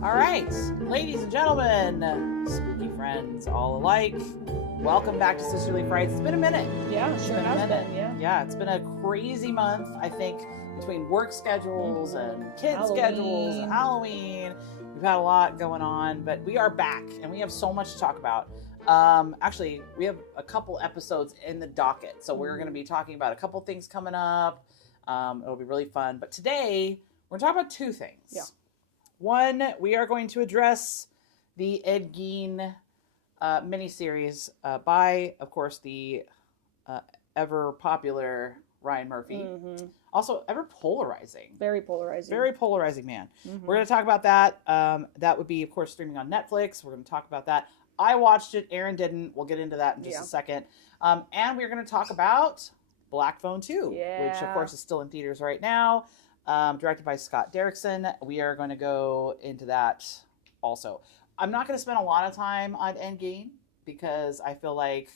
All right, ladies and gentlemen, spooky friends all alike, welcome back to Sisterly Frights. It's been a minute. Yeah, sure has been. Yeah, it's been a crazy month, I think, between work schedules and kids' schedules and Halloween. We've had a lot going on, but we are back and we have so much to talk about. Actually, we have a couple episodes in the docket, so we're going to be talking about a couple things coming up. It'll be really fun. But today, we're going to talk about two things. Yeah. One, we are going to address the Ed Gein miniseries by, of course, the ever popular Ryan Murphy. Mm-hmm. Also, ever polarizing. Very polarizing. Very polarizing man. Mm-hmm. We're going to talk about that. That would be, of course, streaming on Netflix. We're going to talk about that. I watched it. Aaron didn't. We'll get into that in just a second. And we're going to talk about Black Phone 2, which, of course, is still in theaters right now. Directed by Scott Derrickson. We are going to go into that also. I'm not going to spend a lot of time on Ed Gein because I feel like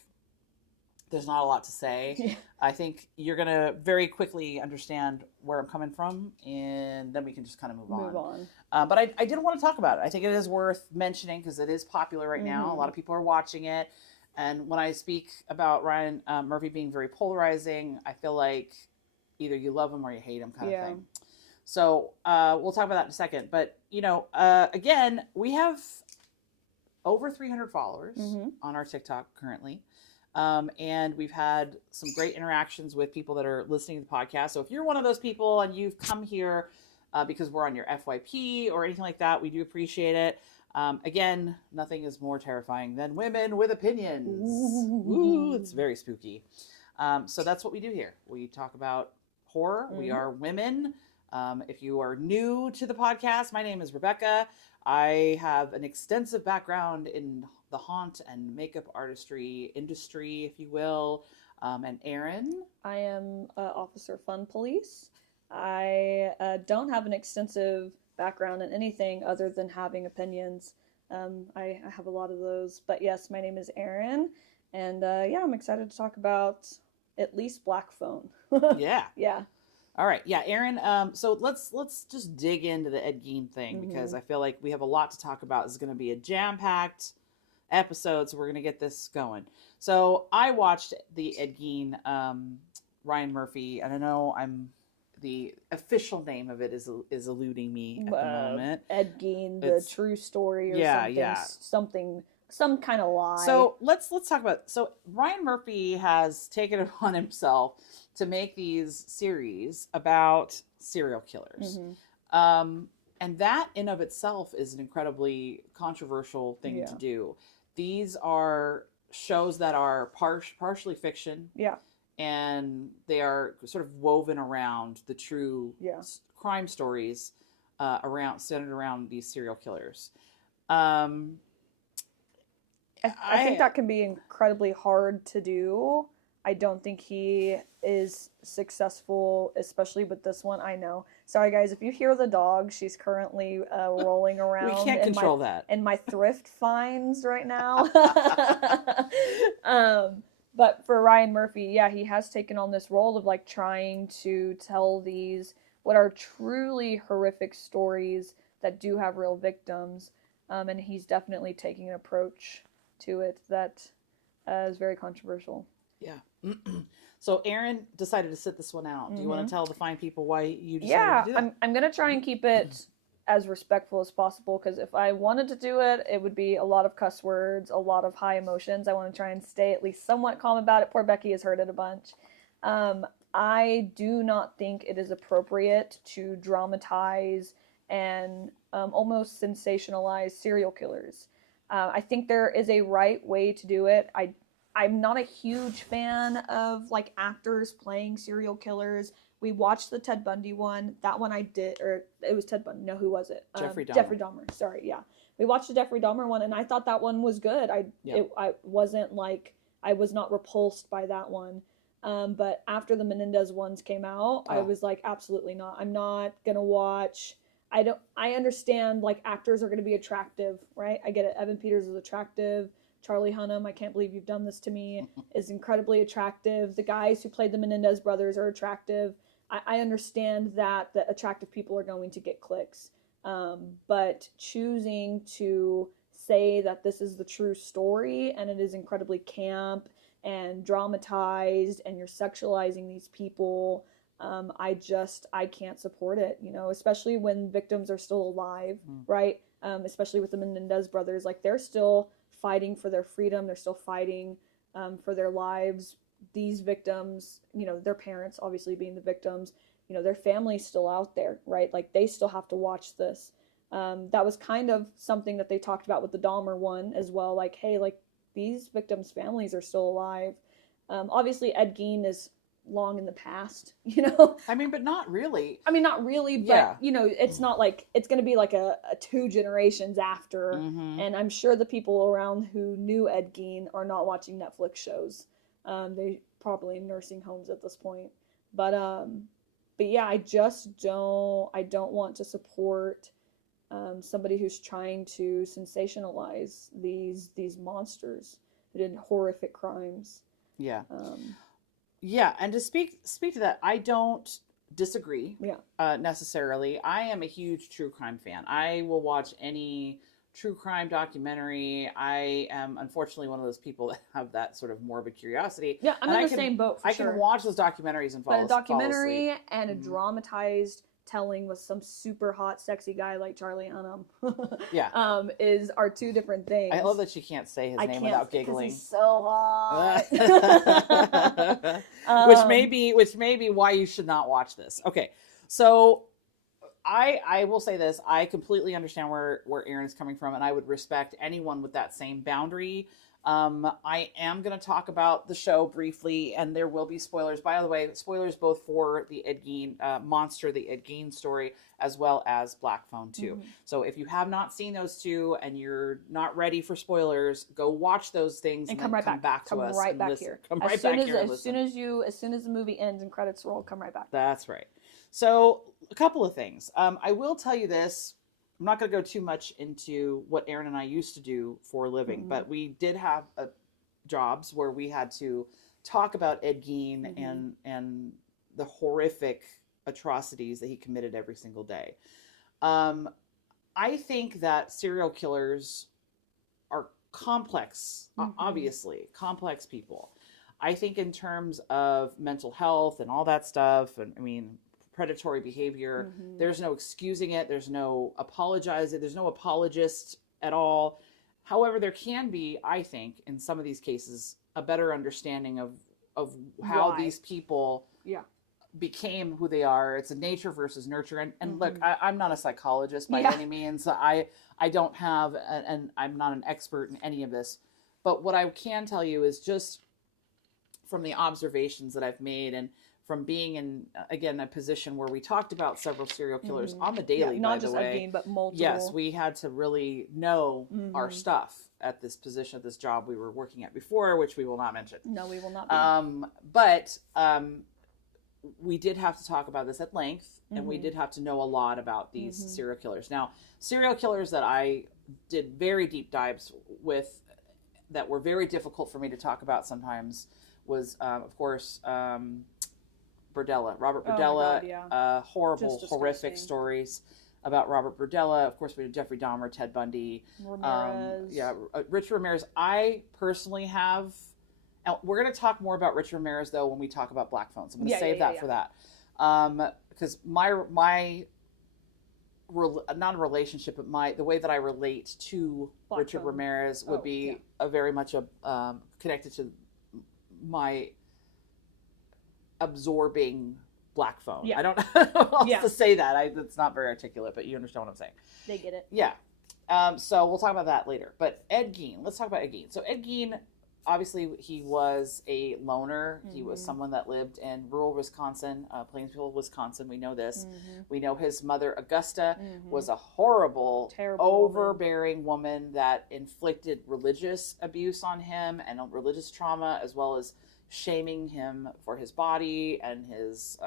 there's not a lot to say. Yeah. I think you're going to very quickly understand where I'm coming from, and then we can just kind of move on. But I did want to talk about it. I think it is worth mentioning because it is popular right now. A lot of people are watching it. And when I speak about Ryan Murphy being very polarizing, I feel like either you love him or you hate him kind of thing. So we'll talk about that in a second. But, again, we have over 300 followers on our TikTok currently. And we've had some great interactions with people that are listening to the podcast. So if you're one of those people and you've come here because we're on your FYP or anything like that, we do appreciate it. Again, nothing is more terrifying than women with opinions. Ooh, it's very spooky. So that's what we do here. We talk about horror. We are women. If you are new to the podcast, my name is Rebecca. I have an extensive background in the haunt and makeup artistry industry, if you will. And Aaron? I am Officer Fun Police. I don't have an extensive background in anything other than having opinions. I have a lot of those. But yes, my name is Aaron. And I'm excited to talk about at least Black Phone. Yeah. Yeah. All right. Yeah, Aaron. So let's just dig into the Ed Gein thing because I feel like we have a lot to talk about. This is going to be a jam-packed episode, so we're going to get this going. So I watched the Ed Gein, Ryan Murphy, and I know the official name of it is eluding me at the moment. Ed Gein, the true story, or something, some kind of lie. So let's talk about. So Ryan Murphy has taken it upon himself to make these series about serial killers. And that in of itself is an incredibly controversial thing to do. These are shows that are partially fiction. Yeah. And they are sort of woven around the true crime stories centered around these serial killers. I think that can be incredibly hard to do. I don't think he is successful, especially with this one. I know. Sorry, guys. If you hear the dog, she's currently rolling around. We can't control that. In my thrift finds right now. But for Ryan Murphy, he has taken on this role of like trying to tell these what are truly horrific stories that do have real victims. And he's definitely taking an approach to it that is very controversial. Yeah. So Aaron decided to sit this one out. Do you want to tell the fine people why you decided to do that? I'm going to try and keep it as respectful as possible because if I wanted to do it, it would be a lot of cuss words, a lot of high emotions. I want to try and stay at least somewhat calm about it. Poor Becky has heard it a bunch. I do not think it is appropriate to dramatize and almost sensationalize serial killers. I think there is a right way to do it. I'm not a huge fan of like actors playing serial killers. We watched the Ted Bundy one. That one I did, or it was Ted Bundy. No, who was it? Jeffrey Dahmer. Jeffrey Dahmer. Sorry, yeah. We watched the Jeffrey Dahmer one, and I thought that one was good. I wasn't like, I was not repulsed by that one. But after the Menendez ones came out, I was like, absolutely not. I'm not gonna watch. I understand like actors are gonna be attractive, right? I get it. Evan Peters is attractive. Charlie Hunnam, I can't believe you've done this to me, is incredibly attractive. The guys who played the Menendez brothers are attractive. I understand that attractive people are going to get clicks. But choosing to say that this is the true story and it is incredibly camp and dramatized and you're sexualizing these people, I can't support it, especially when victims are still alive, right? Especially with the Menendez brothers, like they're still fighting for their freedom, they're still fighting for their lives. These victims, their parents obviously being the victims, their family's still out there, right? Like they still have to watch this. That was kind of something that they talked about with the Dahmer one as well. Like, hey, like these victims' families are still alive. Obviously, Ed Gein is long in the past, I mean, but not really. I mean, not really, but it's not like it's going to be like a 2 generations after. And I'm sure the people around who knew Ed Gein are not watching Netflix shows. They probably in nursing homes at this point. But yeah, I don't want to support somebody who's trying to sensationalize these monsters who did horrific crimes. Yeah. Yeah, and to speak to that, I don't disagree necessarily. I am a huge true crime fan. I will watch any true crime documentary. I am unfortunately one of those people that have that sort of morbid curiosity. Yeah, I'm in the same boat for sure. I can watch those documentaries and fall asleep. But a documentary and a dramatized telling with some super hot, sexy guy like Charlie Hunnam is are 2 different things. I love that you can't say his name without giggling. He's so hot. Which may be why you should not watch this. Okay, so I will say this: I completely understand where Aaron is coming from, and I would respect anyone with that same boundary. I am going to talk about the show briefly, and there will be spoilers. By the way, spoilers both for the Ed Gein monster, the Ed Gein story, as well as Black Phone 2. So if you have not seen those 2 and you're not ready for spoilers, go watch those things and come right back to us. Come right back here. As soon as the movie ends and credits roll, come right back. That's right. So a couple of things. I will tell you this. I'm not going to go too much into what Aaron and I used to do for a living, but we did have jobs where we had to talk about Ed Gein and the horrific atrocities that he committed every single day. I think that serial killers are complex, obviously, complex people. I think in terms of mental health and all that stuff, and I mean, predatory behavior, there's no excusing it, there's no apologizing, there's no apologist at all. However, there can be, I think, in some of these cases, a better understanding of how these people became who they are. It's a nature versus nurture. And look, I'm not a psychologist by any means. I don't have, and I'm not an expert in any of this. But what I can tell you is just from the observations that I've made and from being in, again, a position where we talked about several serial killers on the daily, not just Ed Gein, but multiple. Yes, we had to really know our stuff at this position, at this job we were working at before, which we will not mention. No, we will not be. But we did have to talk about this at length, and we did have to know a lot about these serial killers. Now, serial killers that I did very deep dives with that were very difficult for me to talk about sometimes was, of course, Burdella, Robert Burdella, horrible, horrific stories about Robert Burdella. Of course, we had Jeffrey Dahmer, Ted Bundy, Ramirez. Richard Ramirez. I personally have. We're going to talk more about Richard Ramirez though when we talk about Black Phone. So I'm going to save that for that, because my not a relationship, but the way that I relate to Richard Ramirez would be a very much connected to my absorbing Black Phone. I don't know how else to say that. It's not very articulate, but you understand what I'm saying. They get it. Yeah. So we'll talk about that later. But Ed Gein, let's talk about Ed Gein. So Ed Gein, obviously, he was a loner. He was someone that lived in rural Wisconsin, Plainsville, Wisconsin. We know this. We know his mother, Augusta, was a horrible, terrible overbearing woman that inflicted religious abuse on him and religious trauma, as well as shaming him for his body and his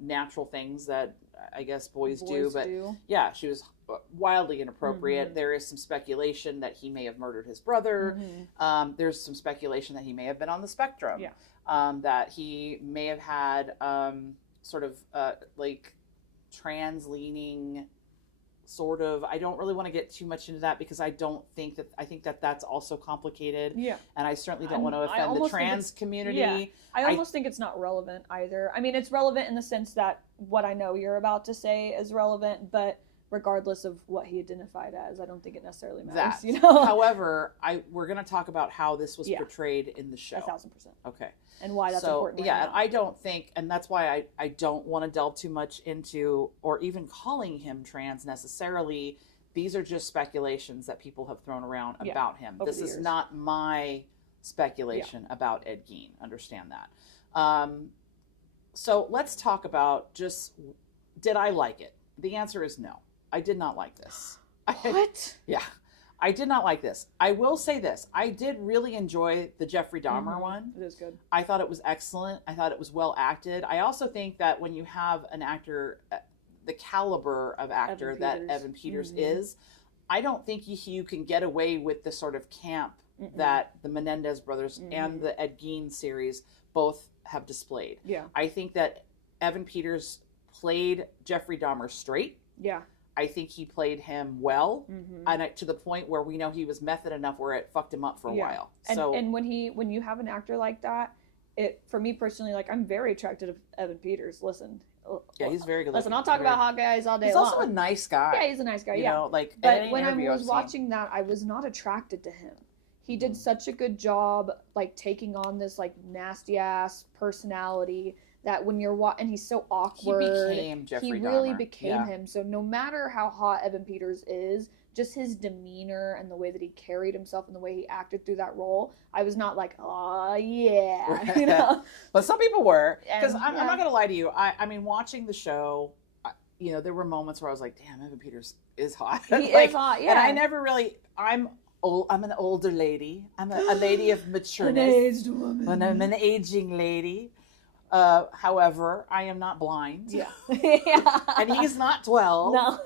natural things that I guess boys do. But yeah, she was wildly inappropriate. There is some speculation that he may have murdered his brother. There's some speculation that he may have been on the spectrum. That he may have had sort of like trans-leaning sort of. I don't really want to get too much into that because I think that that's also complicated. Yeah. And I certainly don't want to offend the trans community. Yeah. I almost think it's not relevant either. I mean, it's relevant in the sense that what I know you're about to say is relevant, but regardless of what he identified as, I don't think it necessarily matters. That. However, we're going to talk about how this was portrayed in the show. 1,000%. Okay. And why that's important. Yeah, and I don't think, and that's why I don't want to delve too much into, or even calling him trans necessarily. These are just speculations that people have thrown around about him. This is not my speculation about Ed Gein. Understand that. So let's talk about did I like it? The answer is no. I did not like this. What? Yeah. I did not like this. I will say this. I did really enjoy the Jeffrey Dahmer one. It is good. I thought it was excellent. I thought it was well acted. I also think that when you have an actor, the caliber of actor that Evan Peters is, I don't think you can get away with the sort of camp that the Menendez brothers and the Ed Gein series both have displayed. Yeah. I think that Evan Peters played Jeffrey Dahmer straight. Yeah. I think he played him well, and to the point where we know he was method enough where it fucked him up for a while. And when you have an actor like that, for me personally, like, I'm very attracted to Evan Peters. Listen. Yeah, he's very good. Listen, I'll talk about hot guys all day long. He's also a nice guy. Yeah, he's a nice guy. You know, like, but when I was watching that, I was not attracted to him. He did such a good job, like, taking on this, like, nasty ass personality. That when you're and he's so awkward, he really became him. So no matter how hot Evan Peters is, just his demeanor and the way that he carried himself and the way he acted through that role, I was not like, oh yeah, you know. But some people were, because I'm not gonna lie to you. I mean, watching the show, you know, there were moments where I was like, damn, Evan Peters is hot. He is hot, yeah. And I never really. I'm an older lady. I'm a lady of matureness. An aged woman. I'm an aging lady. However, I am not blind. Yeah. And he's not 12. No.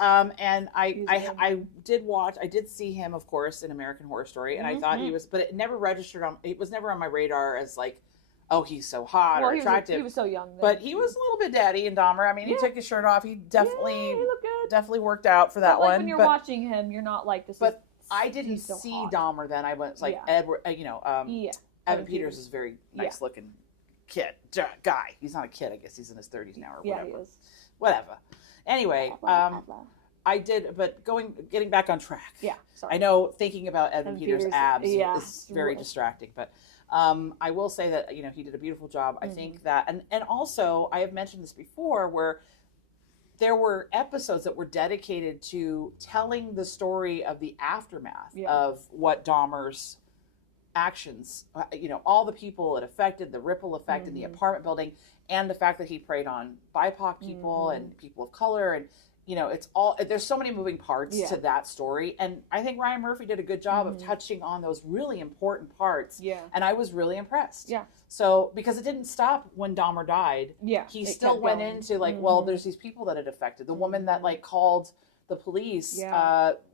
And I did see him, of course, in American Horror Story, and I thought he was, but it never registered it was never on my radar as like, oh, he's so hot or attractive. He was so young then. But he was a little bit daddy in Dahmer. I mean, he took his shirt off. He definitely, he looked good. Definitely worked out for that like, one. when you're watching him, you're not like this. But I didn't see Dahmer then. I went like Edward, Evan Peters is very nice looking kid guy. He's not a kid, I guess he's in his 30s now or whatever. Yeah, he is. Whatever. Anyway, I did, but getting back on track. Yeah, sorry. I know thinking about Evan Peters' abs is very distracting, but I will say that he did a beautiful job. I think that, and also I have mentioned this before, where there were episodes that were dedicated to telling the story of the aftermath of what Dahmer's actions, all the people it affected, the ripple effect in the apartment building, and the fact that he preyed on BIPOC people and people of color, and it's all, there's so many moving parts to that story, and I think Ryan Murphy did a good job of touching on those really important parts, and I was really impressed. So because it didn't stop when Dahmer died, he still went into like, well, there's these people that it affected. The woman that like called the police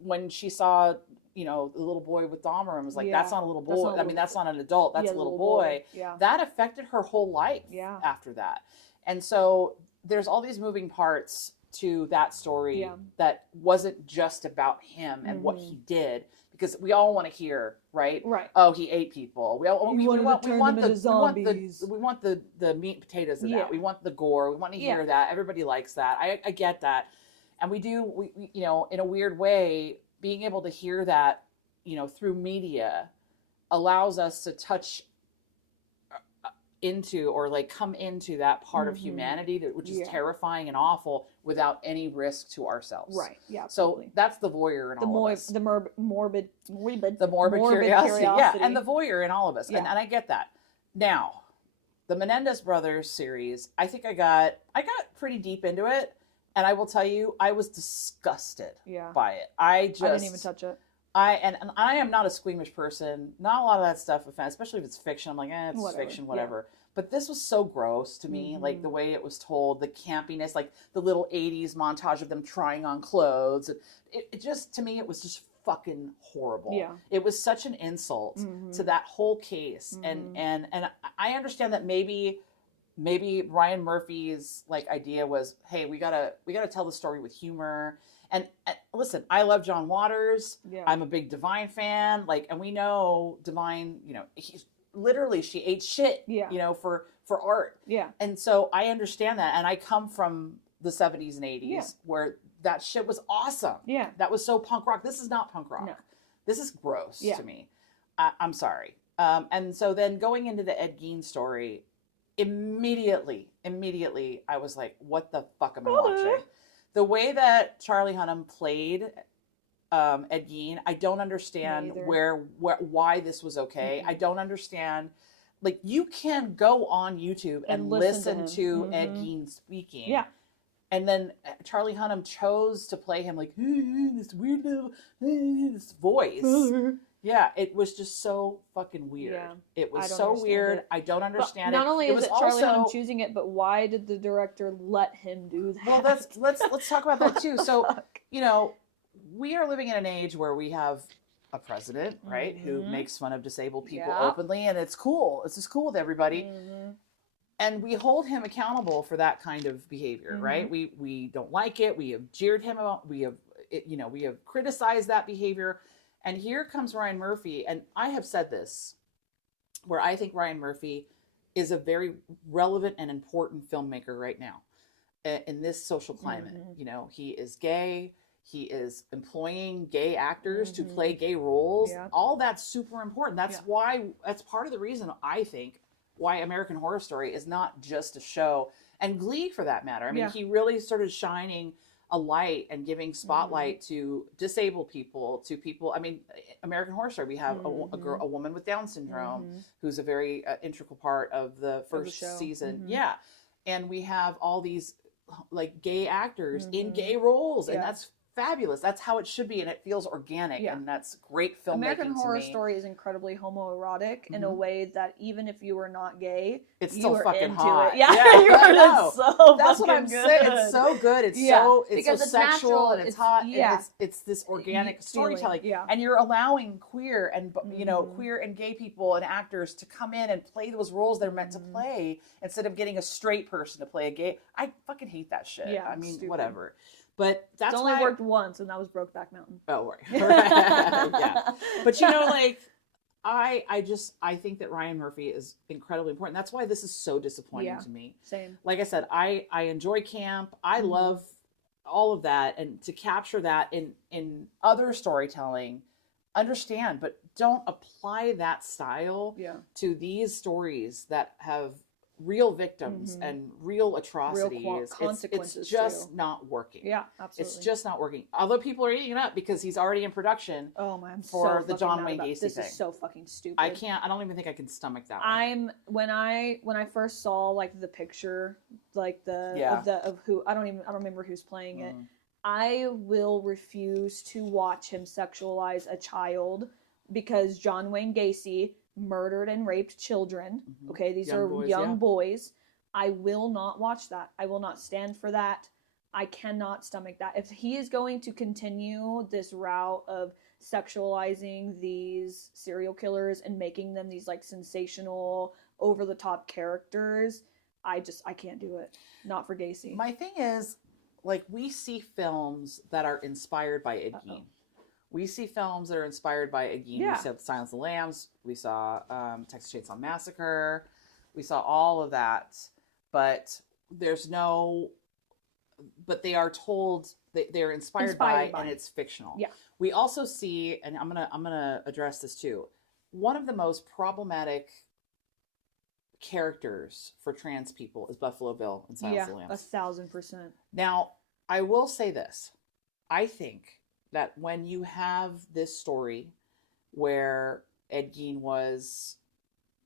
when she saw the little boy with Dahmer and was like, that's not a little boy. That's not an adult. That's a little boy. That affected her whole life after that. And so there's all these moving parts to that story that wasn't just about him and what he did, because we all want to hear, right? Oh, he ate people. We want the meat and potatoes of that. We want the gore. We want to hear that. Everybody likes that. I get that. And we in a weird way, being able to hear that, through media allows us to touch into, or like come into that part of humanity which is terrifying and awful without any risk to ourselves. Right. Yeah. Absolutely. So that's the voyeur in all of us. The morbid curiosity. Yeah. And the voyeur in all of us. Yeah. And I get that. Now, the Menendez Brothers series, I think I got pretty deep into it. And I will tell you, I was disgusted by it. I didn't even touch it. And I am not a squeamish person. Not a lot of that stuff offends, especially if it's fiction. I'm like, it's fiction, whatever. Yeah. But this was so gross to me, like the way it was told, the campiness, like the little 80s montage of them trying on clothes. It just, to me, it was just fucking horrible. Yeah. It was such an insult to that whole case. And I understand that maybe maybe Ryan Murphy's like idea was, hey, we gotta tell the story with humor. And listen, I love John Waters. Yeah. I'm a big Divine fan. Like, and we know Divine, you know, he's literally, she ate shit, Yeah. you know, for art. Yeah. And so I understand that. And I come from the 70s and 80s Yeah. where that shit was awesome. Yeah. That was so punk rock. This is not punk rock. No. This is gross Yeah. to me. I'm sorry. And so then going into the Ed Gein story, immediately, I was like, what the fuck am I watching? The way that Charlie Hunnam played Ed Gein, I don't understand why this was okay. Mm-hmm. I don't understand. Like, you can go on YouTube and listen to Ed Gein speaking. Yeah. And then Charlie Hunnam chose to play him like, this weird little, this voice. Yeah, it was just so fucking weird. Yeah, it was so weird. I don't understand it. Not only is it Charlie Hunnam also choosing it, but why did the director let him do that? Well, let's talk about that too. So, you know, we are living in an age where we have a president, right, who makes fun of disabled people openly, and it's cool. It's just cool with everybody. And we hold him accountable for that kind of behavior, right? We don't like it. We have jeered him about. We have criticized that behavior. And here comes Ryan Murphy, and I have said this, where I think Ryan Murphy is a very relevant and important filmmaker right now in this social climate. You know, he is gay. He is employing gay actors to play gay roles. Yeah. All that's super important. That's why, that's part of the reason I think why American Horror Story is not just a show, and Glee for that matter. I mean, he really started shining a light and giving spotlight to disabled people, to people. I mean, American Horror Story, we have a woman with Down syndrome who's a very integral part of the first season. Yeah. And we have all these like gay actors in gay roles, and that's fabulous. That's how it should be, and it feels organic, and that's great filmmaking. American Horror Story is incredibly homoerotic in a way that even if you were not gay, it's still fucking hot. It. Yeah, you are so. That's what I'm saying. It's so good. It's so because it's sexual natural, and it's hot. Yeah, and it's this organic storytelling. Yeah, and you're allowing queer and you know queer and gay people and actors to come in and play those roles they're meant to play instead of getting a straight person to play a gay. I fucking hate that shit. Yeah, I mean, whatever. But that's only worked once, and that was Brokeback Mountain. Oh, right. Yeah. But you know, like, I think that Ryan Murphy is incredibly important. That's why this is so disappointing to me. Same. Like I said, I enjoy camp. I love all of that, and to capture that in other storytelling, understand, but don't apply that style to these stories that have real victims and real atrocities. Real consequences. It's just not working. Yeah, absolutely. It's just not working. Other people are eating it up because he's already in production. Oh my! I'm for so the John Wayne Gacy this thing. Is so fucking stupid. I don't even think I can stomach that one. When I first saw like the picture, like of who I don't remember who's playing it. I will refuse to watch him sexualize a child because John Wayne Gacy murdered and raped children. Okay, these are young boys. I will not watch that. I will not stand for that. I cannot stomach that. If he is going to continue this route of sexualizing these serial killers and making them these like sensational, over the top characters, I can't do it. Not for Gacy. My thing is, like, we see films that are inspired by Ed Gein. We see films that are inspired by Ed Gein. We saw Silence of the Lambs. We saw Texas Chainsaw Massacre. We saw all of that. But but they are told they're inspired by, and it's fictional. Yeah. We also see, and I'm gonna address this too. One of the most problematic characters for trans people is Buffalo Bill in Silence of the Lambs. 1,000%. Now, I will say this. I think that when you have this story where Ed Gein was,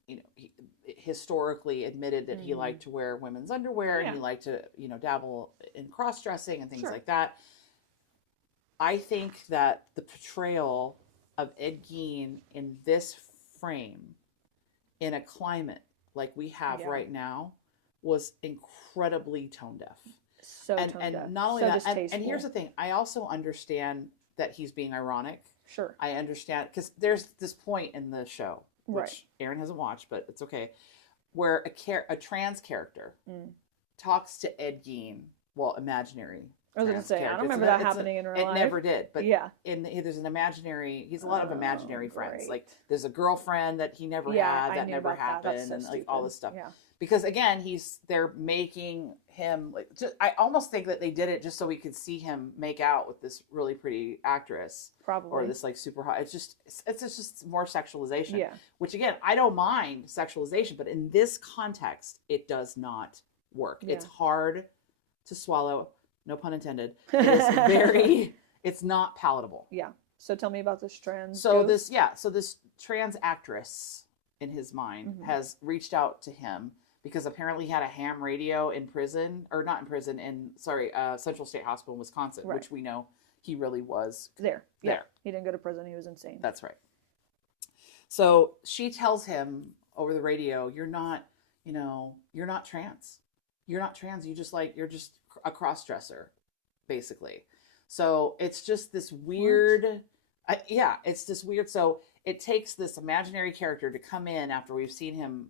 you know, he historically admitted that he liked to wear women's underwear and he liked to, you know, dabble in cross-dressing and things like that. I think that the portrayal of Ed Gein in this frame, in a climate like we have right now, was incredibly tone deaf. So tone deaf. And not only that, and here's the thing, I also understand that he's being ironic. Sure. I understand, because there's this point in the show, which Aaron hasn't watched, but it's okay, where a trans character talks to Ed Gein, well, imaginary. I was going to say, I don't remember that happening in real life. It never did, but yeah, there's an imaginary. He's a lot of imaginary friends. Like there's a girlfriend that he never had that never happened, and like all this stuff. Yeah. Because again, they're making him like. I almost think that they did it just so we could see him make out with this really pretty actress, probably, or this like super hot. It's just more sexualization. Yeah. Which again, I don't mind sexualization, but in this context, it does not work. Yeah. It's hard to swallow. No pun intended. It is it's not palatable. Yeah. So tell me about this trans. So this trans actress in his mind has reached out to him because apparently he had a ham radio in prison, or not in prison, Central State Hospital in Wisconsin, which we know he really was there. Yeah. He didn't go to prison. He was insane. That's right. So she tells him over the radio, you're not trans. You're not trans. You're just a cross-dresser, basically. So it's just this weird, it's this weird. So it takes this imaginary character to come in after we've seen him,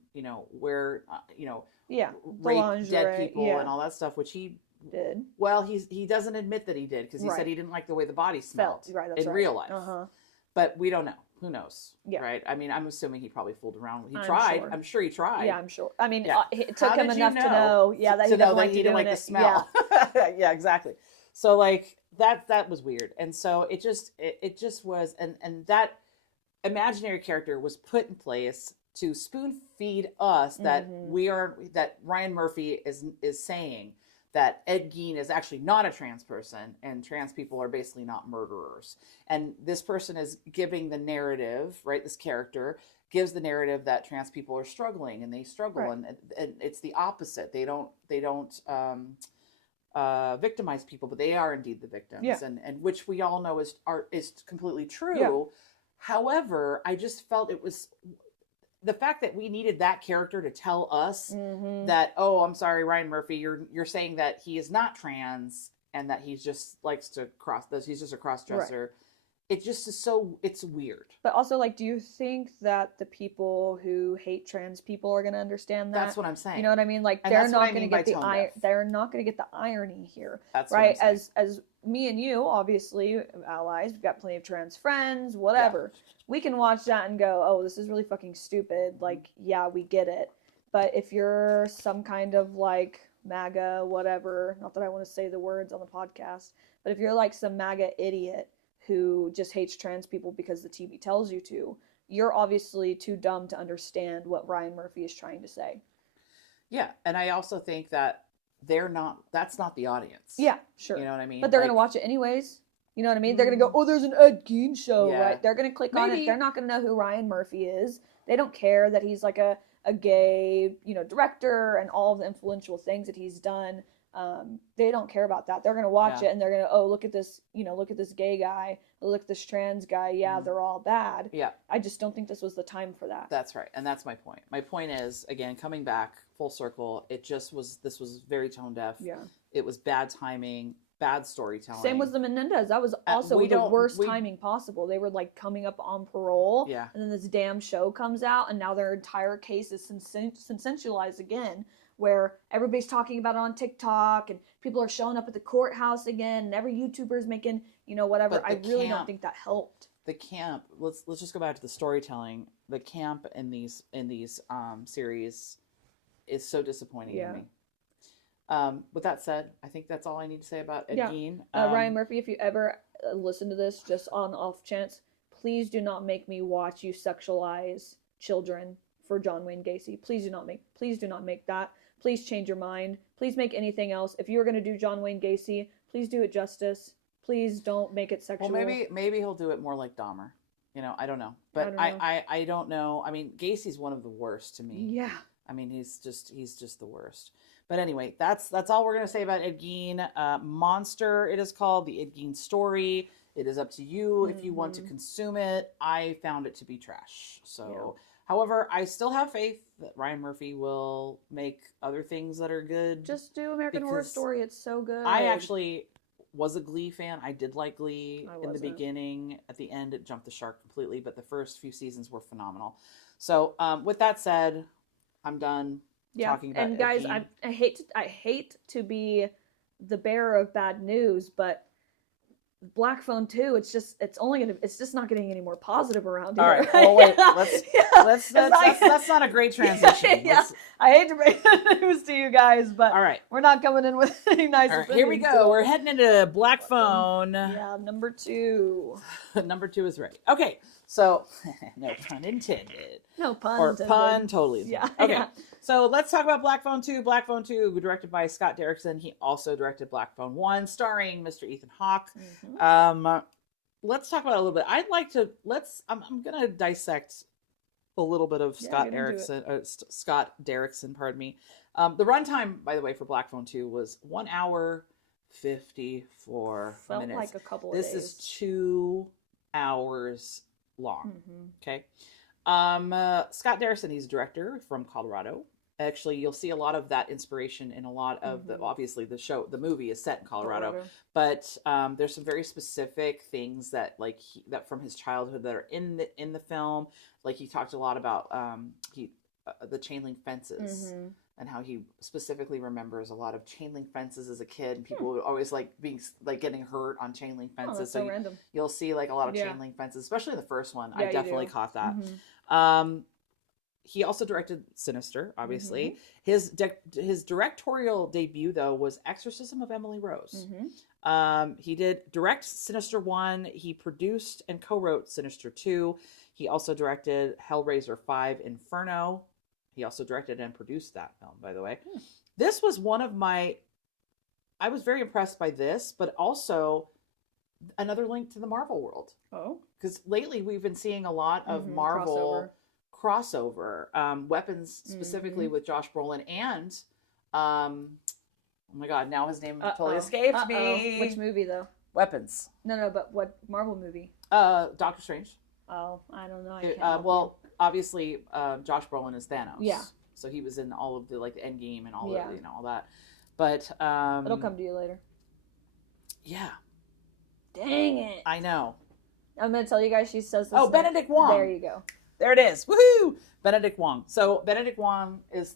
wear, rape dead people and all that stuff, which he did. Well, he doesn't admit that he did because he said he didn't like the way the body smelled real life. But we don't know. Who knows? Yeah. Right. I mean, I'm assuming he probably fooled around. He tried. Sure. I'm sure he tried. Yeah, I'm sure. I mean, it took him enough to know. Yeah, that he didn't like the smell. Yeah. Yeah, exactly. So like that was weird, and so it just was, and that imaginary character was put in place to spoon feed us that that Ryan Murphy is saying that Ed Gein is actually not a trans person, and trans people are basically not murderers. And this person is giving the narrative, right? This character gives the narrative that trans people are struggling, and they struggle, and it's the opposite. They don't victimize people, but they are indeed the victims, and which we all know is completely true. Yeah. However, I just felt it was the fact that we needed that character to tell us that, oh, I'm sorry, Ryan Murphy, you're saying that he is not trans and that he's just likes to he's just a cross-dresser. Right. It just is it's weird. But also, like, do you think that the people who hate trans people are going to understand that? That's what I'm saying. You know what I mean? Like, they're not going to get they're not going to get the irony here. That's right. As me and you, obviously, allies, we've got plenty of trans friends, whatever. Yeah. We can watch that and go, oh, this is really fucking stupid. Like, yeah, we get it. But if you're some kind of like MAGA, whatever, not that I want to say the words on the podcast, but if you're like some MAGA idiot who just hates trans people because the TV tells you to, you're obviously too dumb to understand what Ryan Murphy is trying to say. Yeah, and I also think that that's not the audience. Yeah, sure. You know what I mean? But they're going to watch it anyways. You know what I mean? They're going to go, oh, there's an Ed Gein show, right? They're going to click on it. They're not going to know who Ryan Murphy is. They don't care that he's like a gay, director and all of the influential things that he's done. They don't care about that. They're going to watch it and they're going to, oh, look at this, look at this gay guy, look at this trans guy. Yeah, they're all bad. Yeah. I just don't think this was the time for that. That's right. And that's my point. My point is, again, coming back full circle, this was very tone deaf. Yeah. It was bad timing, bad storytelling. Same with the Menendez. That was also the worst timing possible. They were like coming up on parole. Yeah. And then this damn show comes out and now their entire case is sensationalized again, where everybody's talking about it on TikTok and people are showing up at the courthouse again and every YouTuber's making, whatever. I really don't think that helped. The camp, let's just go back to the storytelling. The camp in these series is so disappointing to me. With that said, I think that's all I need to say about Ed Gein. Ryan Murphy, if you ever listen to this just on off chance, please do not make me watch you sexualize children for John Wayne Gacy. Please do not make that. Please change your mind. Please make anything else. If you were going to do John Wayne Gacy, please do it justice. Please don't make it sexual. Well, maybe he'll do it more like Dahmer. I don't know. But I don't know. I mean, Gacy's one of the worst to me. Yeah. I mean, he's just the worst. But anyway, that's all we're going to say about Ed Gein. Monster, it is called, the Ed Gein story. It is up to you if you want to consume it. I found it to be trash. So, however, I still have faith that Ryan Murphy will make other things that are good. Just do American Horror Story. It's so good. I actually was a Glee fan. I did like Glee in the beginning. At the end, it jumped the shark completely. But the first few seasons were phenomenal. So, with that said, I'm done Yeah. talking about And guys, Gein. I hate to be the bearer of bad news, but Black Phone 2, it's just not getting any more positive around here. All right. Well, wait. That's not a great transition. Yeah. I hate to break the news to you guys, but all right, we're not coming in with any nice. All right, here we go. We're heading into Black Phone. Yeah, number 2. Number 2 is ready. Okay, so no pun intended. No pun or intended. Pun totally. Yeah. Okay. Yeah. So let's talk about Black Phone 2. Black Phone 2, directed by Scott Derrickson. He also directed Black Phone 1, starring Mr. Ethan Hawke. Let's talk about it a little bit. I'm going to dissect a little bit of Scott Derrickson, pardon me. The runtime, by the way, for Black Phone 2 was 1 hour, 54 Felt minutes. like a couple of days. This is 2 hours long. Okay. Scott Derrickson, he's a director from Colorado. Actually, you'll see a lot of that inspiration in a lot of obviously the movie is set in Colorado. But there's some very specific things that that from his childhood that are in the film. Like he talked a lot about the chain link fences and how he specifically remembers a lot of chain link fences as a kid. And people would always getting hurt on chain link fences. That's so random. You'll see a lot of chain link fences, especially in the first one. Yeah, I definitely caught that. He also directed Sinister, obviously. His directorial debut, though, was Exorcism of Emily Rose. He did direct Sinister 1. He produced and co-wrote Sinister 2. He also directed Hellraiser 5 Inferno. He also directed and produced that film, by the way. This was one of my... I was very impressed by this, but also another link to the Marvel world. Oh. Because lately we've been seeing a lot of Marvel... crossover weapons specifically with Josh Brolin and oh my god, now his name totally escapes me. Which movie though? Weapons. No, but what Marvel movie? Doctor Strange. Oh, I don't know. I can't obviously Josh Brolin is Thanos. Yeah. So he was in all of the the Endgame and all of all that. But it'll come to you later. Yeah. Dang it. I know. I'm gonna tell you guys she says this. Oh, Benedict Wong. There you go. There it is. Woohoo! Benedict Wong. So Benedict Wong is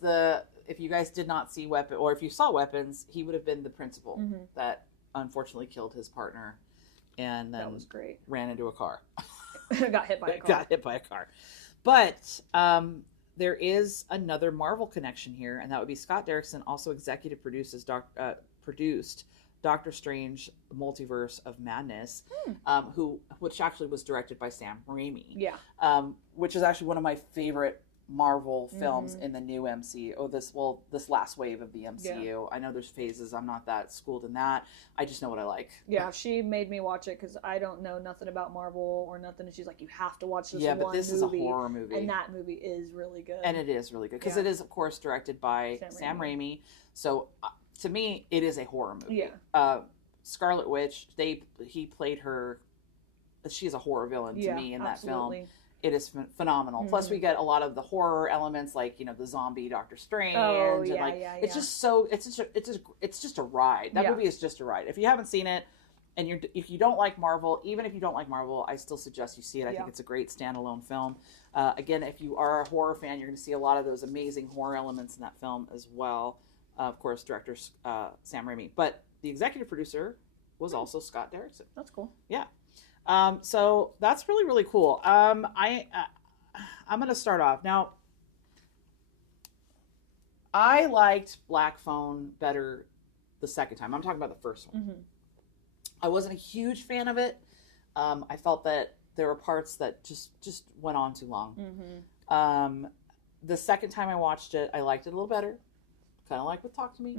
if you guys did not see Weapons, or if you saw Weapons, he would have been the principal that unfortunately killed his partner and then that was great. Ran into a car. Got hit by a car. But there is another Marvel connection here, and that would be Scott Derrickson also executive produced Doctor Strange Multiverse of Madness, which actually was directed by Sam Raimi. Yeah. Which is actually one of my favorite Marvel films in the new MCU. This last wave of the MCU. Yeah. I know there's phases. I'm not that schooled in that. I just know what I like. Yeah, she made me watch it because I don't know nothing about Marvel or nothing. And she's like, you have to watch this one movie. Yeah, but this is a horror movie. And that movie is really good. And it is really good because it is, of course, directed by Sam Raimi. So... to me, it is a horror movie. Yeah. Scarlet Witch, he played her. She's a horror villain to me in that film. It is phenomenal. Plus, we get a lot of the horror elements, like the zombie Doctor Strange. Oh, yeah, and it's just so it's just a ride. That movie is just a ride. If you haven't seen it, and if you don't like Marvel, even if you don't like Marvel, I still suggest you see it. I think it's a great standalone film. Again, if you are a horror fan, you're going to see a lot of those amazing horror elements in that film as well. Of course, director Sam Raimi, but the executive producer was also Scott Derrickson. That's cool. Yeah. So that's really, really cool. I'm going to start off now. I liked Black Phone better the second time. I'm talking about the first one. I wasn't a huge fan of it. I felt that there were parts that just went on too long. The second time I watched it, I liked it a little better. Kind of like with Talk to Me.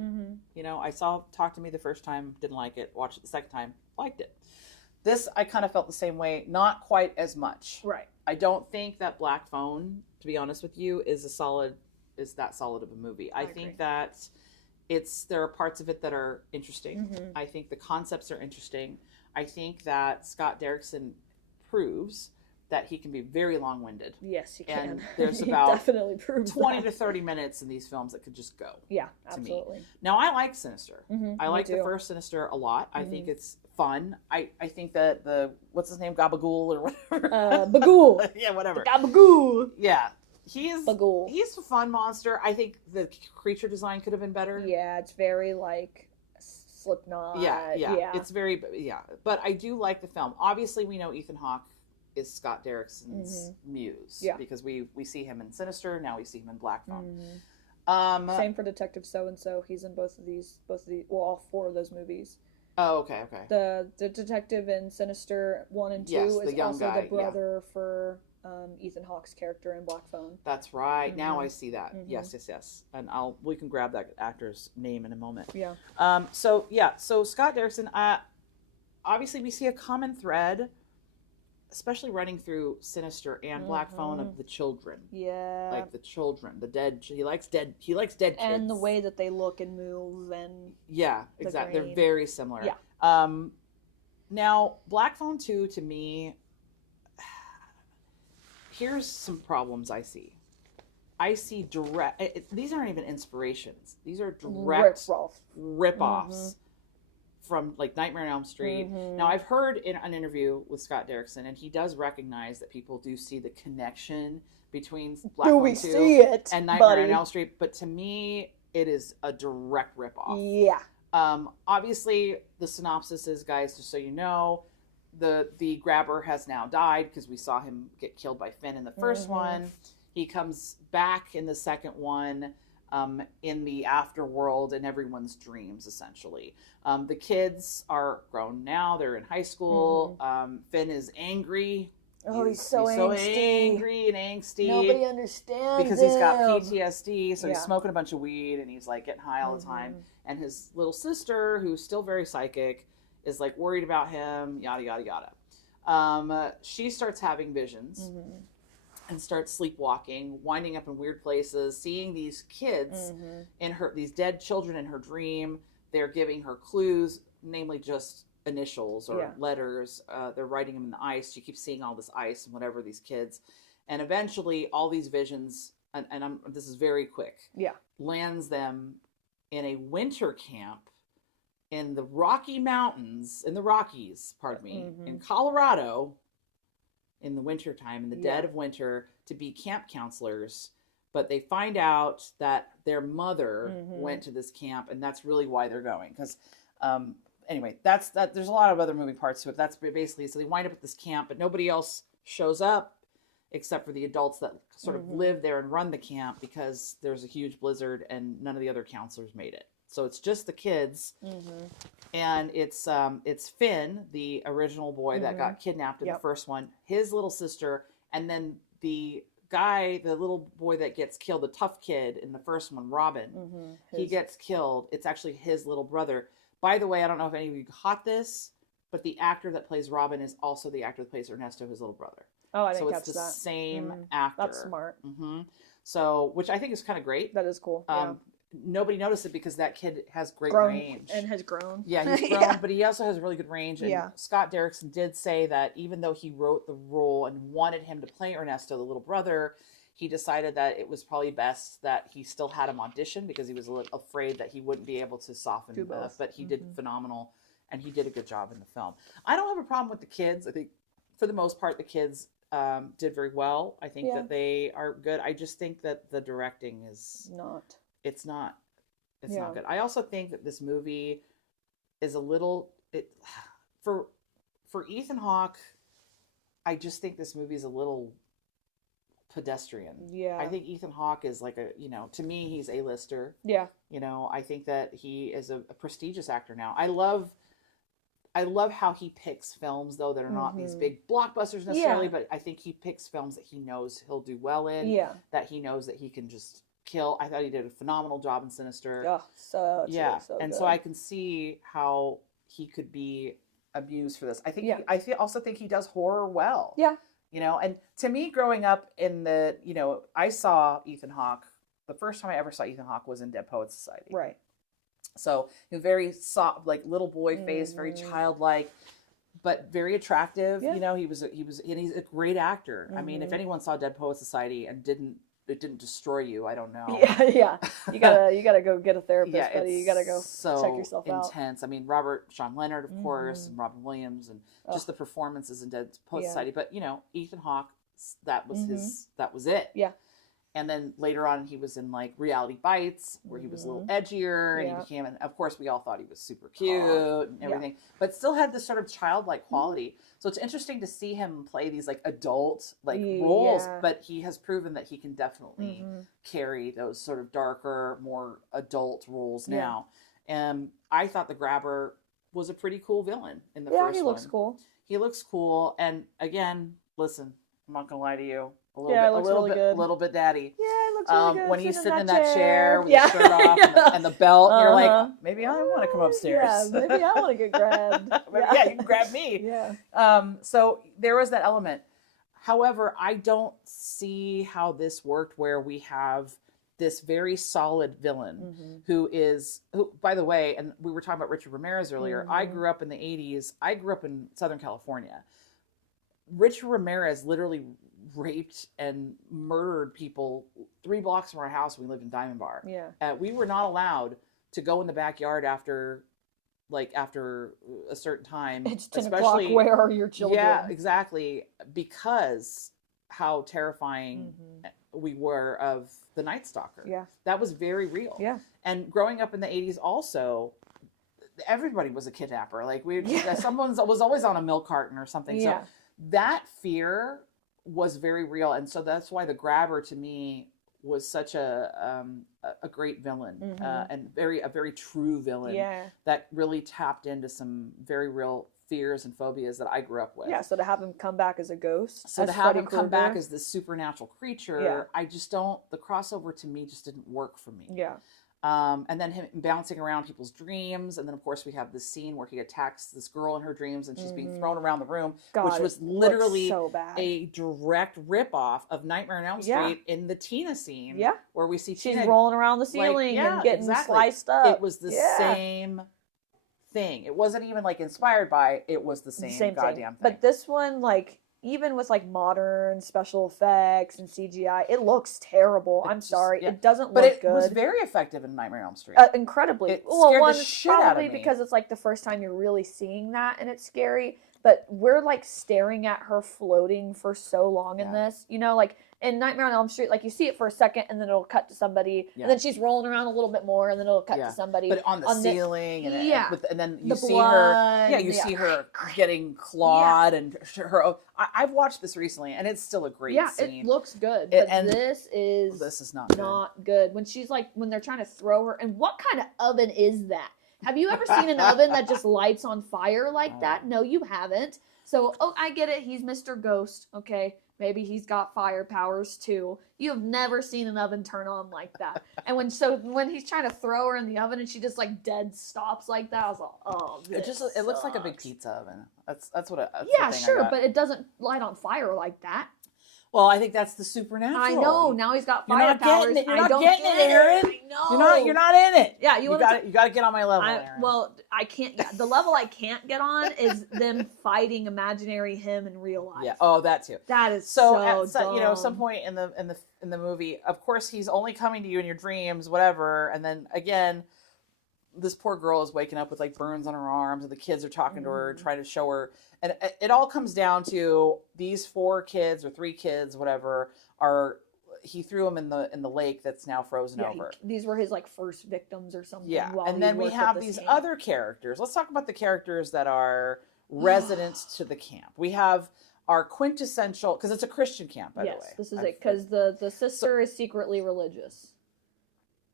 I saw Talk to Me the first time, didn't like it. Watched it the second time, liked it. This, I kind of felt the same way, not quite as much. Right. I don't think that Black Phone, to be honest with you, is that solid of a movie. I think that there are parts of it that are interesting. I think the concepts are interesting. I think that Scott Derrickson proves that he can be very long-winded. Yes, he can. And there's about definitely 20 to 30 minutes in these films that could just go. Yeah, absolutely. Me. Now, I like Sinister. I like the first Sinister a lot. I think it's fun. I think that what's his name, Gabagool or whatever. Bagool. Yeah, whatever. Gabagool. Yeah. He's Bagul. He's a fun monster. I think the creature design could have been better. Yeah, it's very like Slipknot. Yeah. It's very But I do like the film. Obviously, we know Ethan Hawke is Scott Derrickson's muse because we see him in Sinister. Now we see him in Black Phone. Same for Detective So and So. He's in both of these. All 4 of those movies. Oh, okay. The detective in Sinister 1 and 2 is also the brother for Ethan Hawke's character in Black Phone. That's right. Now I see that. Yes. And we can grab that actor's name in a moment. Yeah. So Scott Derrickson. Obviously, we see a common thread, especially running through Sinister and Black Phone, of the children. Yeah. Like the children, the dead. He likes dead kids. And the way that they look and move and exactly. Green. They're very similar. Yeah. Now Black Phone 2 to me, here's some problems I see. I see direct. These aren't even inspirations. These are direct rip-offs from like Nightmare on Elm Street. Now I've heard in an interview with Scott Derrickson, and he does recognize that people do see the connection between Black Phone 2 and Nightmare on Elm Street, but to me it is a direct rip-off. Yeah. Obviously the synopsis is, guys, just so you know, the grabber has now died because we saw him get killed by Finn in the first one. He comes back in the second one, in the afterworld and everyone's dreams, essentially. The kids are grown now. They're in high school. Finn is angry. He's so angry and angsty. Nobody understands because he's got PTSD. So he's smoking a bunch of weed and he's like getting high all the time. And his little sister, who's still very psychic, is like worried about him. Yada yada yada. She starts having visions. And starts sleepwalking, winding up in weird places, seeing these kids these dead children in her dream. They're giving her clues, namely just initials or letters. They're writing them in the ice. She keeps seeing all this ice and whatever, these kids. And eventually all these visions, and this is very quick, lands them in a winter camp in the Rockies, in Colorado, in the wintertime, in the dead of winter, to be camp counselors. But they find out that their mother went to this camp, and that's really why they're going. Because, anyway, that's that. There's a lot of other moving parts to it. That's basically, so they wind up at this camp, but nobody else shows up except for the adults that sort of live there and run the camp, because there's a huge blizzard and none of the other counselors made it. So it's just the kids, and it's Finn, the original boy that got kidnapped in the first one, his little sister, and then the guy, the little boy that gets killed, the tough kid in the first one, Robin. He gets killed. It's actually his little brother. By the way, I don't know if any of you caught this, but the actor that plays Robin is also the actor that plays Ernesto, his little brother. Oh, I didn't catch that. So it's the same actor. That's smart. So, which I think is kind of great. That is cool. Nobody noticed it because that kid has great range. And has grown. Yeah, he's grown, but he also has really good range. And Scott Derrickson did say that even though he wrote the role and wanted him to play Ernesto, the little brother, he decided that it was probably best that he still had him audition, because he was a little afraid that he wouldn't be able to soften both. But he did phenomenal, and he did a good job in the film. I don't have a problem with the kids. I think for the most part, the kids did very well. I think that they are good. I just think that the directing is not. It's not good. I also think that this movie is a little for Ethan Hawke. I just think this movie is a little pedestrian. Yeah. I think Ethan Hawke is like to me, he's A-lister. Yeah. I think that he is a prestigious actor now. I love how he picks films, though, that are not these big blockbusters necessarily, but I think he picks films that he knows he'll do well in, that he knows that he can just kill. I thought he did a phenomenal job in Sinister. Oh, so good. So I can see how he could be abused for this. I think also think he does horror well. Yeah. And to me, growing up in the, I saw Ethan Hawke, the first time I ever saw Ethan Hawke was in Dead Poets Society. Right. So he was very soft, like little boy face, very childlike, but very attractive. Yeah. He was, and he's a great actor. I mean, if anyone saw Dead Poets Society and it didn't destroy you, I don't know. Yeah. You gotta go get a therapist, buddy. You gotta go check yourself out. Intense. I mean, Sean Leonard, of course, and Robin Williams, and just the performances in Dead Poets Society. But Ethan Hawke, that was it. Yeah. And then later on, he was in like Reality Bites, where he was a little edgier, and he became, and of course, we all thought he was super cute and everything, but still had this sort of childlike quality. So it's interesting to see him play these like adult roles, but he has proven that he can definitely carry those sort of darker, more adult roles now. And I thought the Grabber was a pretty cool villain in the first one. Yeah, he looks cool. He looks cool, and again, listen, I'm not gonna lie to you. A little bit daddy. Yeah, it looks really good. When he's sitting in that chair with his shirt off and the belt, and you're like, maybe I want to come upstairs. Yeah, maybe I want to get grabbed. Yeah, you can grab me. Yeah. So there was that element. However, I don't see how this worked where we have this very solid villain who, by the way, and we were talking about Richard Ramirez earlier. I grew up in the 80s. I grew up in Southern California. Richard Ramirez literally raped and murdered people 3 blocks from our house when we lived in Diamond Bar. Yeah. We were not allowed to go in the backyard after a certain time. It's 10 o'clock. Where are your children? Yeah, exactly. Because how terrifying we were of the Night Stalker. Yeah. That was very real. Yeah. And growing up in the 80s also, everybody was a kidnapper. Like someone was always on a milk carton or something. Yeah. So that fear was very real, and so that's why the Grabber to me was such a great villain and a very true villain that really tapped into some very real fears and phobias that I grew up with. Yeah, so to have him come back as a ghost, so to have him come back as this supernatural creature, I just don't. The crossover to me just didn't work for me. Yeah. And then him bouncing around people's dreams. And then, of course, we have this scene where he attacks this girl in her dreams and she's being thrown around the room, which was literally a direct ripoff of Nightmare on Elm Street in the Tina scene. Yeah. Where we see she's Tina rolling around the ceiling and getting sliced up. It was the same thing. It wasn't even like inspired by, it was the same goddamn thing. But this one, like, even with like modern special effects and CGI, it looks terrible. I'm sorry, it doesn't look good. But it was very effective in Nightmare on Elm Street. Incredibly. It scared the shit out of me. Because it's like the first time you're really seeing that, and it's scary. But we're like staring at her floating for so long in this. You know, like in Nightmare on Elm Street, like you see it for a second, and then it'll cut to somebody, and then she's rolling around a little bit more, and then it'll cut to somebody. But on the ceiling, and then you see blood, her. Yeah, you see her getting clawed, and her. I've watched this recently, and it's still a great scene. It looks good, but this is not good. When she's like, when they're trying to throw her, and what kind of oven is that? Have you ever seen an oven that just lights on fire like that? No, you haven't. So, I get it. He's Mr. Ghost. Okay. Maybe he's got fire powers too. You have never seen an oven turn on like that. And when he's trying to throw her in the oven and she just like dead stops like that, I was like, oh, it looks like a big pizza oven. That's what. But it doesn't light on fire like that. Well, I think that's the supernatural. I know. Now he's got fire powers. You're not getting it, Aaron. I know. You're not in it. Yeah, you got to get on my level, Aaron. Well, I can't. The level I can't get on is them fighting imaginary him in real life. Yeah. Oh, that too. That is so dumb. Some point in the movie, of course, he's only coming to you in your dreams, whatever, and then again, this poor girl is waking up with like burns on her arms, and the kids are talking to her, trying to show her. And it all comes down to these 4 kids or 3 kids, whatever, he threw them in the lake that's now frozen over. These were his like first victims or something. Yeah, and then we have these other characters. Let's talk about the characters that are residents to the camp. We have our quintessential, because it's a Christian camp, by the way. Yes, this is it, because the sister is secretly religious.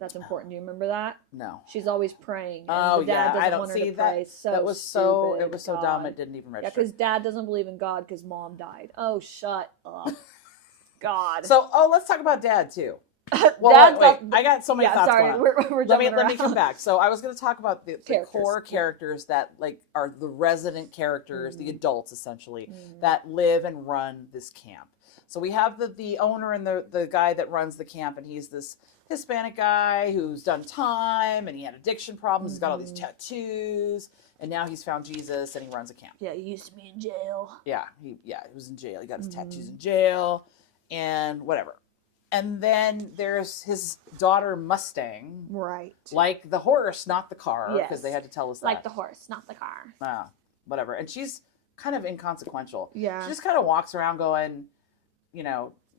That's important. Do you remember that? No. She's always praying. And the dad doesn't want her to pray. That was so. It was so dumb. It didn't even register. Yeah, because dad doesn't believe in God because mom died. Oh, shut up. God. So, let's talk about dad too. Well, wait. I got so many thoughts. Sorry, we're let me come back. So I was going to talk about the core characters that like are the resident characters, the adults essentially that live and run this camp. So we have the owner and the guy that runs the camp, and he's this Hispanic guy who's done time, and he had addiction problems. He's got all these tattoos, and now he's found Jesus, and he runs a camp. Yeah, he used to be in jail. Yeah, he was in jail. He got his tattoos in jail, and whatever. And then there's his daughter Mustang. Right. Like the horse, not the car, because they had to tell us that. Like the horse, not the car. Whatever. And she's kind of inconsequential. Yeah. She just kind of walks around going,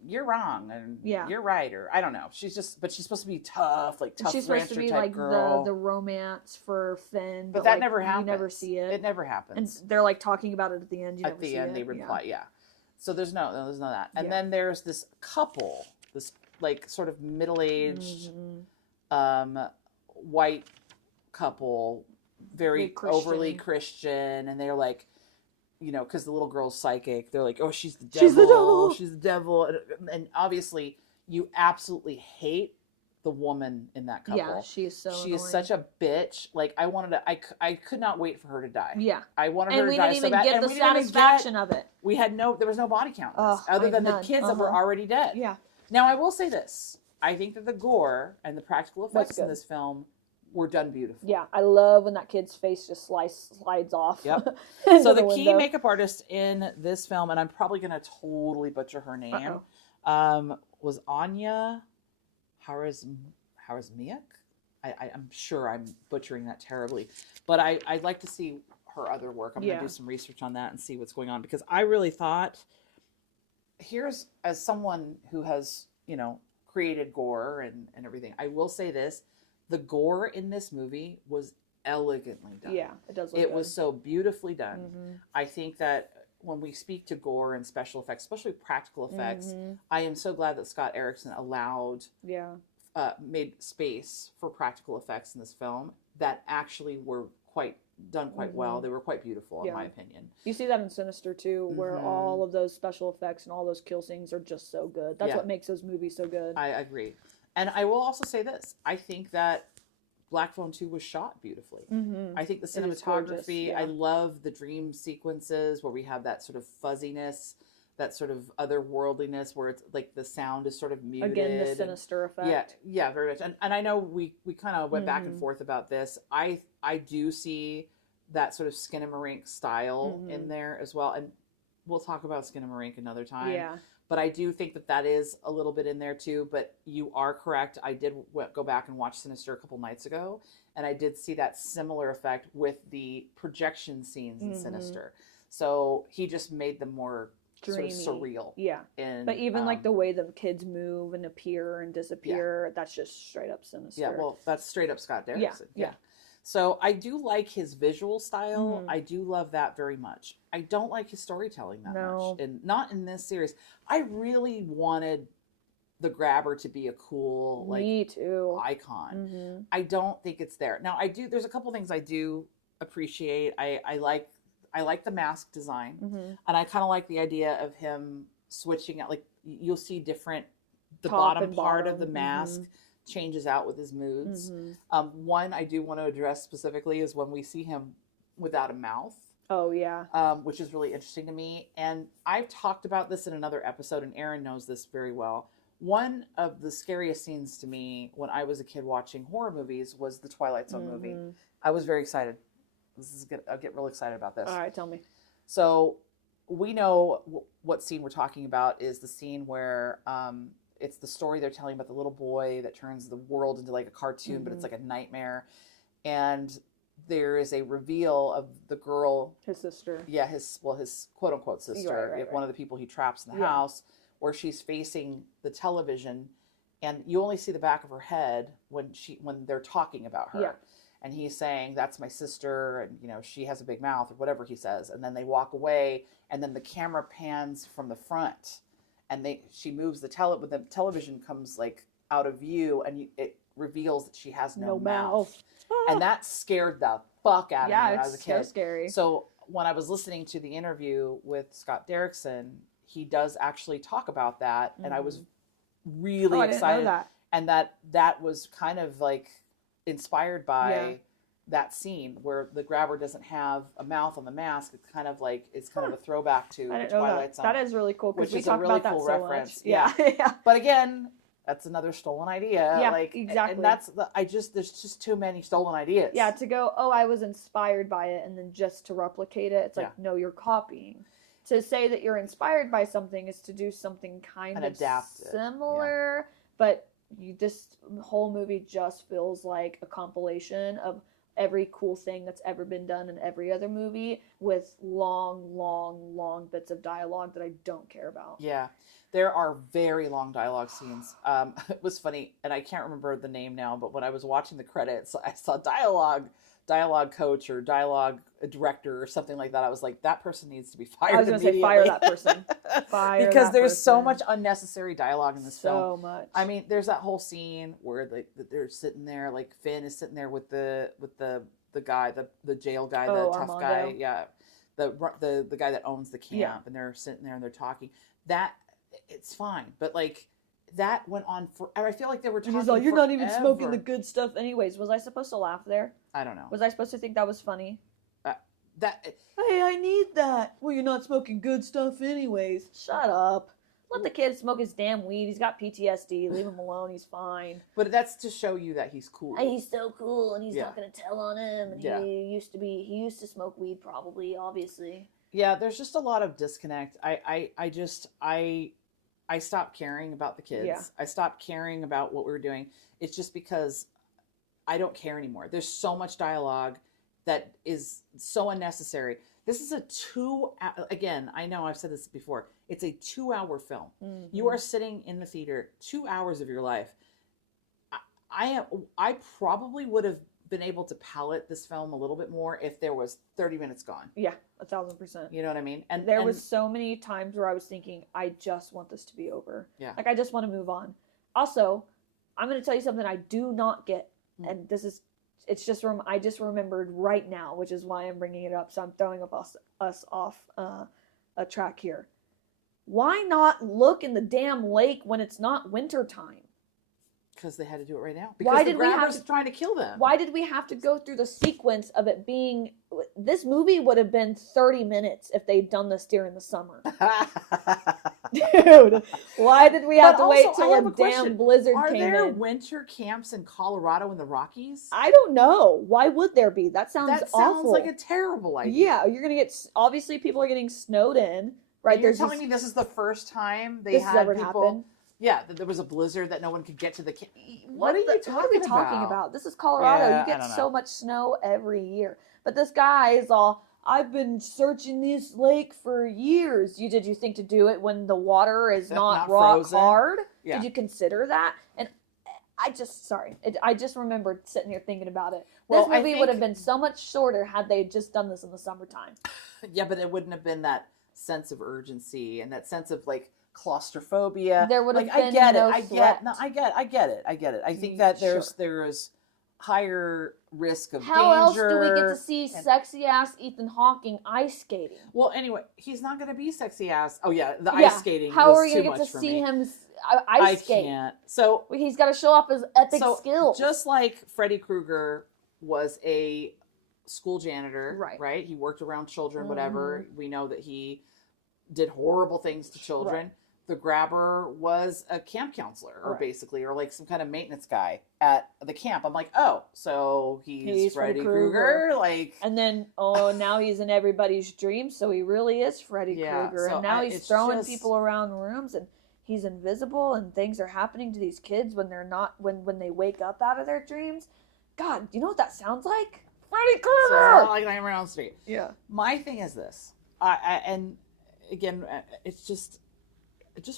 you're wrong and Yeah. you're right, or I don't know. She's supposed to be tough, like tough She's supposed to rancher be type like girl. the romance for Finn, But that like, never happens. You never see it. It never happens. And they're like talking about it at the end. You at never the see end, it. they reply, yeah. So there's no that. And Yeah. then there's this couple, this like sort of middle-aged, white couple, very overly Christian, and they're like, you know, because the little girl's psychic, they're like, oh, she's the devil. She's the devil. And obviously, you absolutely hate the woman in that couple. Yeah, she is so She is such a bitch. Like, I could not wait for her to die. Yeah. I wanted her to die so bad. And we didn't even get the satisfaction of it. There was no body count in this, other than the kids that were already dead. Yeah. Now, I will say this. I think that the gore and the practical effects in this film were done beautifully. Yeah, I love when that kid's face just slides off. Yep. So the key makeup artist in this film, and I'm probably going to totally butcher her name, was Anya Harazmiak. I'm sure I'm butchering that terribly, but I'd like to see her other work. I'm going to do some research on that and see what's going on, because I really thought, as someone who has, you know, created gore and everything, I will say this. The gore in this movie was elegantly done. Yeah, it does look It good. was so beautifully done. Mm-hmm. I think that when we speak to gore and special effects, especially practical effects, I am so glad that Scott Derrickson made space for practical effects in this film that actually were quite well. They were quite beautiful, in my opinion. You see that in Sinister too, where all of those special effects and all those kill scenes are just so good. That's what makes those movies so good. I agree. And I will also say this. I think that Black Phone 2 was shot beautifully. Mm-hmm. I think the cinematography, I love the dream sequences where we have that sort of fuzziness, that sort of otherworldliness where it's like the sound is sort of muted. Again, the sinister effect. Yeah, very much. And I know we kind of went back and forth about this. I do see that sort of Skinamarink style in there as well. And we'll talk about Skinamarink another time. Yeah. But I do think that is a little bit in there too. But you are correct. I did go back and watch Sinister a couple nights ago, and I did see that similar effect with the projection scenes in Sinister. So he just made them more dreamy, sort of surreal. Yeah. But even like the way the kids move and appear and disappear, that's just straight up Sinister. Yeah, well, that's straight up Scott Derrickson. Yeah. So I do like his visual style. I do love that very much. I don't like his storytelling that much. And not in this series. I really wanted the Grabber to be a cool, like, me too, icon. I don't think it's there. Now, there's a couple things I do appreciate. I like the mask design. And I kind of like the idea of him switching out. Like, you'll see the bottom part of the mask changes out with his moods. One I do want to address specifically is when we see him without a mouth. Oh, yeah. Which is really interesting to me. And I've talked about this in another episode, and Aaron knows this very well. One of the scariest scenes to me when I was a kid watching horror movies was the Twilight Zone movie. I was very excited. I'll get real excited about this. All right, tell me. So we know what scene we're talking about is the scene where it's the story they're telling about the little boy that turns the world into like a cartoon, but it's like a nightmare. And there is a reveal of the girl, his sister. Yeah, his quote unquote sister, right. One of the people he traps in the house, where she's facing the television, and you only see the back of her head when they're talking about her. Yeah. And he's saying, "That's my sister," and, you know, she has a big mouth, or whatever he says. And then they walk away, and then the camera pans from the front, and she moves the television comes like out of view, and it reveals that she has no mouth. And that scared the fuck out of me when I was a kid. Yeah, it's so scary. So when I was listening to the interview with Scott Derrickson, he does actually talk about that, and I was really excited. I didn't know that. And that was kind of like inspired by that scene where the Grabber doesn't have a mouth on the mask. It's kind of a throwback to the Twilight Zone. That is really cool, because we talk really about cool that so reference. Much. Yeah. But again, that's another stolen idea. Yeah, exactly. And there's just too many stolen ideas. Yeah, to go, I was inspired by it, and then just to replicate it, it's like, no, you're copying. To say that you're inspired by something is to do something kind of similar, but this whole movie just feels like a compilation of every cool thing that's ever been done in every other movie with long bits of dialogue that I don't care about. Yeah. There are very long dialogue scenes. It was funny, and I can't remember the name now, but when I was watching the credits, I saw dialogue coach or dialogue director or something like that. I was like, that person needs to be fired. I was going to say, fire that person. Because there's so much unnecessary dialogue in this film. So much. I mean, there's that whole scene where they're sitting there, like Finn is sitting there with the guy, the jail guy, the tough Armando. guy, yeah, the guy that owns the camp, and they're sitting there and they're talking. That it's fine, but like that went on for. I feel like they were talking. He's like, "You're forever. not even smoking the good stuff, anyways." Was I supposed to laugh there? I don't know. Was I supposed to think that was funny? Hey, I need that. Well, you're not smoking good stuff, anyways. Shut up. Let the kid smoke his damn weed. He's got PTSD. Leave him alone. He's fine. But that's to show you that he's cool. Hey, he's so cool, and he's not gonna tell on him. And he used to smoke weed, probably, obviously. Yeah, there's just a lot of disconnect. I stopped caring about the kids. Yeah. I stopped caring about what we were doing. It's just because I don't care anymore. There's so much dialogue that is so unnecessary. This is again, I know I've said this before. It's a 2-hour film. Mm-hmm. You are sitting in the theater 2 hours of your life. I probably would have been able to palate this film a little bit more if there was 30 minutes gone. Yeah, 1,000%. You know what I mean? And there was so many times where I was thinking, I just want this to be over. Yeah. Like, I just want to move on. Also, I'm going to tell you something I do not get. And I just remembered right now, which is why I'm bringing it up. So I'm throwing us off a track here. Why not look in the damn lake when it's not winter time? Because they had to do it right now. Because the grabber's trying to kill them. Why did we have to go through the sequence of it being... This movie would have been 30 minutes if they'd done this during the summer. Dude, why did we have to wait till a damn blizzard came in? Are there winter camps in Colorado in the Rockies? I don't know. Why would there be? That sounds awful. That sounds like a terrible idea. Yeah, you're going to get... Obviously, people are getting snowed in. Right? And you're telling me this is the first time they had people... happened? Yeah, there was a blizzard that no one could get to the camp. What are we talking about? This is Colorado. Yeah, you get so much snow every year. But this guy is all, I've been searching this lake for years. Did you think to do it when the water is not rock frozen. Hard? Yeah. Did you consider that? And I just remembered sitting here thinking about it. This movie would have been so much shorter had they just done this in the summertime. Yeah, but it wouldn't have been that sense of urgency and that sense of like claustrophobia. There would have been I get it. I think that there's higher risk of danger. How else do we get to see sexy ass Ethan Hawke ice skating? Well, anyway, he's not going to be sexy ass. Oh yeah, ice skating. How are we going to get to see him ice skate? I can't. So he's got to show off his epic skills. Just like Freddy Krueger was a school janitor, right? He worked around children, whatever. We know that he did horrible things to children. Right. The grabber was a camp counselor, or like some kind of maintenance guy at the camp. I'm like, oh, so he's Freddy Krueger, like, and then now he's in everybody's dreams, so he really is Freddy Krueger, and now he's throwing people around rooms, and he's invisible, and things are happening to these kids when they're not when they wake up out of their dreams. God, do you know what that sounds like? Freddy Krueger, like Nightmare on Elm Street. Yeah. My thing is this, and again, it's just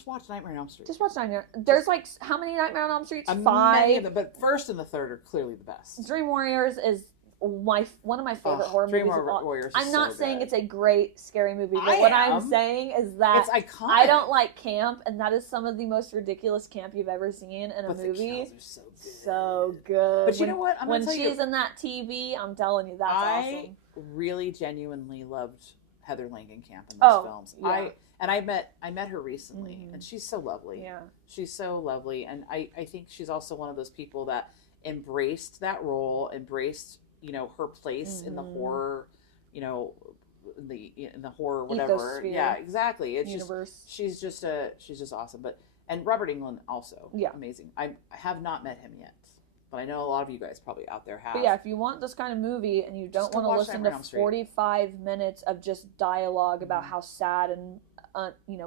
watch Nightmare on Elm Street. Just watch Nightmare. There's like, how many Nightmare on Elm Streets? 5. Many of them, but first and the third are clearly the best. Dream Warriors is one of my favorite horror movies. Dream Warriors. I'm not saying it's a great scary movie, but what I'm saying is that it's iconic. I don't like camp, and that is some of the most ridiculous camp you've ever seen in a movie. The kills are so good. But you know what? When she's in that TV, I'm telling you, that's awesome. I really genuinely loved Heather Langenkamp in those films. Yeah. I met her recently, and she's so lovely. Yeah, she's so lovely, and I think she's also one of those people that embraced that role, embraced her place in the horror, in the horror whatever. Ecosphere. Yeah, exactly. It's universe. She's just awesome. And Robert Englund also amazing. I have not met him yet. But I know a lot of you guys probably out there have. But yeah, if you want this kind of movie and you don't want to listen to 45 minutes of just dialogue about how sad and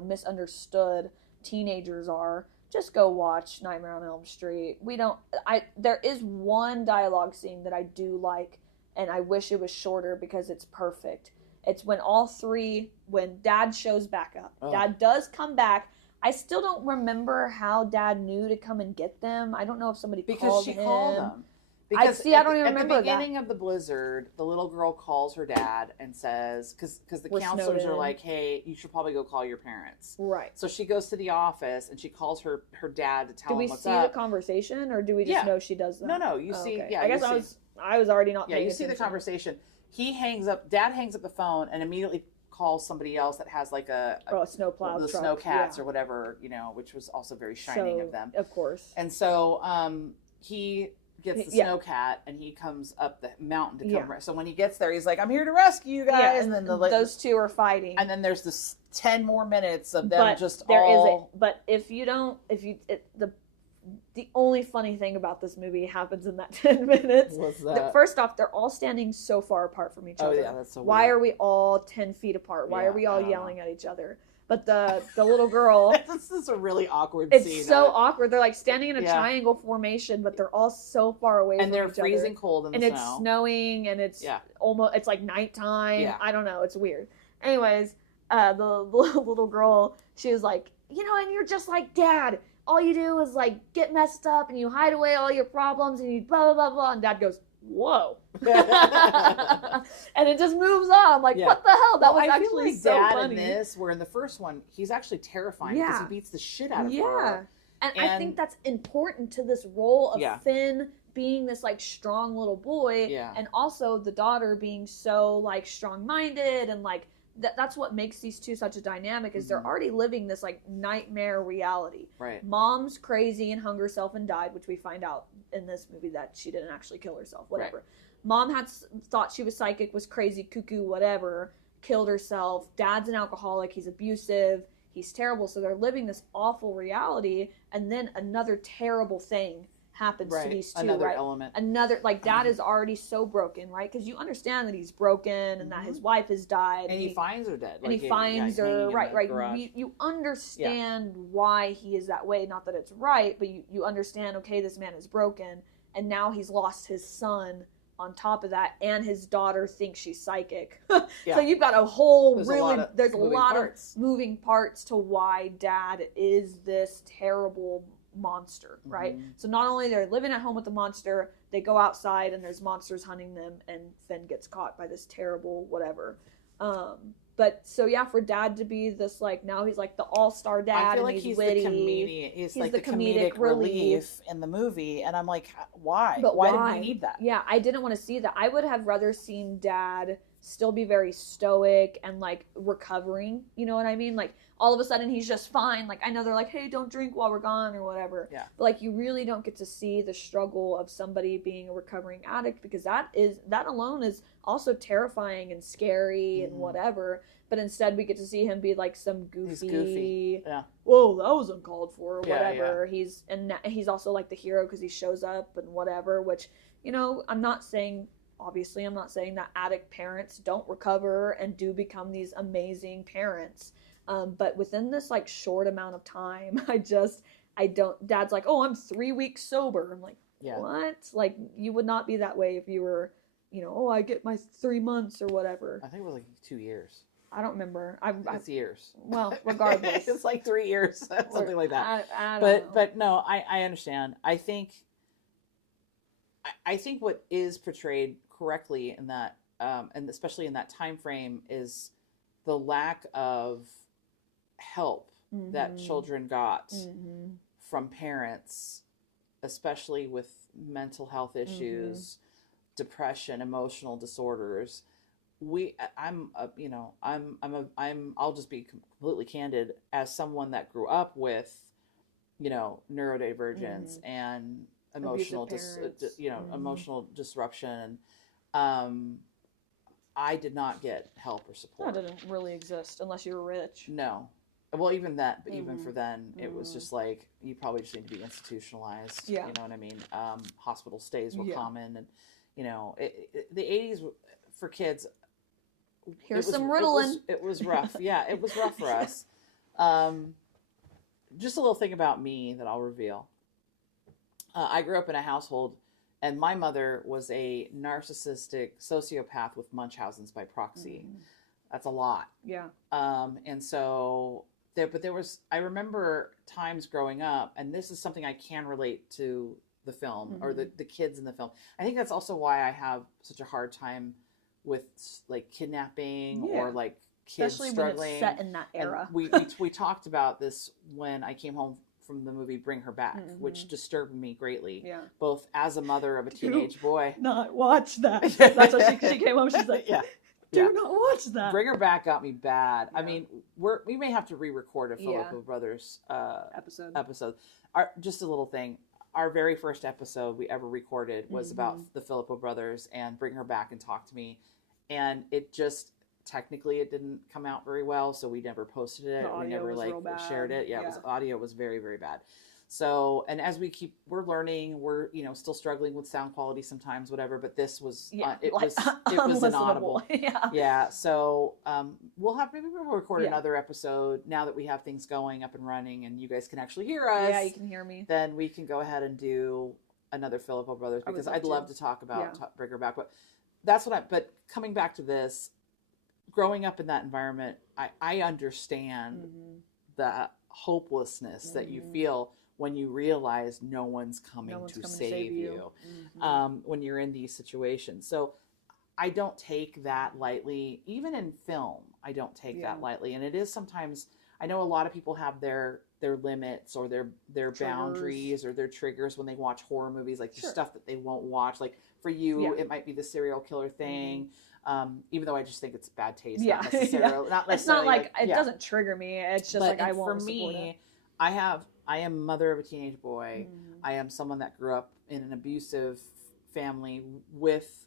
misunderstood teenagers are, just go watch Nightmare on Elm Street. There is one dialogue scene that I do like, and I wish it was shorter because it's perfect. It's when Dad shows back up. Oh. Dad does come back. I still don't remember how Dad knew to come and get them. I don't know if somebody called him. Called them. Because I don't even remember that. At the beginning of the blizzard, the little girl calls her dad and says, because the counselors are like, hey, you should probably go call your parents. Right. So she goes to the office and she calls her dad to tell him what's up. Do we see the conversation, or do we just know she does that? No, you see. Okay. Yeah, I guess I was already not paying attention. Yeah, you see the conversation. Dad hangs up the phone and immediately calls somebody else that has like a snowplow the truck. Snow Cats or whatever, which was also very shining of them. Of course. And so he gets the snowcat and he comes up the mountain to come. So when he gets there, he's like, "I'm here to rescue you guys." Yeah, and then those two are fighting. And then there's this 10 more minutes of them But the only funny thing about this movie happens in that 10 minutes. What's that? First off, they're all standing so far apart from each other. Oh yeah, that's so weird. Why are we all 10 feet apart? Why are we all yelling at each other? But the little girl... This is a really awkward scene. It's so awkward. They're like standing in a triangle formation, but they're all so far away from each other. And they're freezing cold in the snow. And it's snowing, and it's it's like nighttime. Yeah. I don't know. It's weird. Anyways, the little girl, she was like, and you're just like Dad. All you do is like get messed up, and you hide away all your problems, and you blah, blah, blah, blah. And Dad goes, whoa. And it just moves on. Like, what the hell? That was actually like so Dad funny. In this, where in the first one, he's actually terrifying because he beats the shit out of her. Yeah. And I think that's important to this role of Finn being this like strong little boy. Yeah. And also the daughter being so like strong-minded and like that's what makes these two such a dynamic is they're already living this like nightmare reality. Right. Mom's crazy and hung herself and died, which we find out in this movie that she didn't actually kill herself, whatever. Right. Mom thought she was psychic, was crazy, cuckoo, whatever, killed herself. Dad's an alcoholic, he's abusive, he's terrible. So they're living this awful reality, and then another terrible thing happens to these two. Another element. Another, like, Dad is already so broken, right? Because you understand that he's broken and that his wife has died. And he finds her dead. And he finds her, right. You understand why he is that way. Not that it's right, but you understand, okay, this man is broken, and now he's lost his son on top of that, and his daughter thinks she's psychic. So you've got a whole there's a lot of moving parts to why Dad is this terrible monster, right? So not only they're living at home with the monster, they go outside and there's monsters hunting them, and Finn gets caught by this terrible whatever. But so for Dad to be this like now he's like the all-star dad, I feel like and he's witty. the comedian. He's like the comedic relief in the movie, and I'm like, why? But why did we need that? Yeah, I didn't want to see that. I would have rather seen Dad still be very stoic and like recovering. You know what I mean? Like all of a sudden he's just fine. Like I know they're like, hey, don't drink while we're gone or whatever. Yeah. But like you really don't get to see the struggle of somebody being a recovering addict, because that alone is also terrifying and scary and whatever. But instead we get to see him be like some goofy. He's goofy. Yeah. Whoa, that was uncalled for or whatever. Yeah. He's also like the hero because he shows up and whatever. Which I'm not saying. Obviously, I'm not saying that addict parents don't recover and do become these amazing parents. But within this like short amount of time, Dad's like, oh, I'm 3 weeks sober. I'm like, what? Like, you would not be that way if you were, I get my 3 months or whatever. I think it was like 2 years. I don't remember. It's years. Well, regardless. It's like 3 years, something like that. I don't know. But no, I understand. I think what is portrayed correctly in that, and especially in that time frame, is the lack of help that children got from parents, especially with mental health issues, depression, emotional disorders. I'll just be completely candid, as someone that grew up with, neurodivergence and emotional emotional disruption. I did not get help or support. That didn't really exist unless you were rich. No. Well, even that, but even for then, it was just like, you probably just need to be institutionalized. Yeah. You know what I mean? Hospital stays were common, and, the 80s for kids. Here's some Ritalin. It was rough. Yeah, it was rough for us. Just a little thing about me that I'll reveal. I grew up in a household, And my mother was a narcissistic sociopath with Munchausen's by proxy. That's a lot. Yeah. And so there was, I remember times growing up, and this is something I can relate to the film or the kids in the film. I think that's also why I have such a hard time with like kidnapping or like kids especially struggling. when it's set in that era. And we talked about this when I came home from the movie Bring Her Back, which disturbed me greatly. Yeah. Both as a mother of a teenage boy. Not watch that. That's what she came home. She's like, do not watch that. Bring Her Back got me bad. I mean, we may have to re-record a Filippo Brothers episode. Just a little thing. Our very first episode we ever recorded was about the Filippo Brothers and Bring Her Back and Talk to Me, and it just technically it didn't come out very well, so we never posted it. We never like shared it. It was audio was very, very bad. So, and as we're learning, we're, still struggling with sound quality sometimes, whatever, but this was, it was inaudible. Yeah. So, we'll record another episode now that we have things going up and running and you guys can actually hear us. Yeah, you can hear me. Then we can go ahead and do another Filippo Brothers because I'd love to talk about Bring Her Back, but but coming back to this, growing up in that environment, I understand the hopelessness that you feel when you realize no one's coming to save you when you're in these situations. So I don't take that lightly. Even in film, I don't take that lightly. And it is sometimes, I know a lot of people have their limits or their boundaries or their triggers when they watch horror movies, like the stuff that they won't watch. Like for you, it might be the serial killer thing. Even though I just think it's bad taste. Not necessarily. It's not like it doesn't trigger me. It's just like I won't support it. For me, I am mother of a teenage boy. I am someone that grew up in an abusive family with,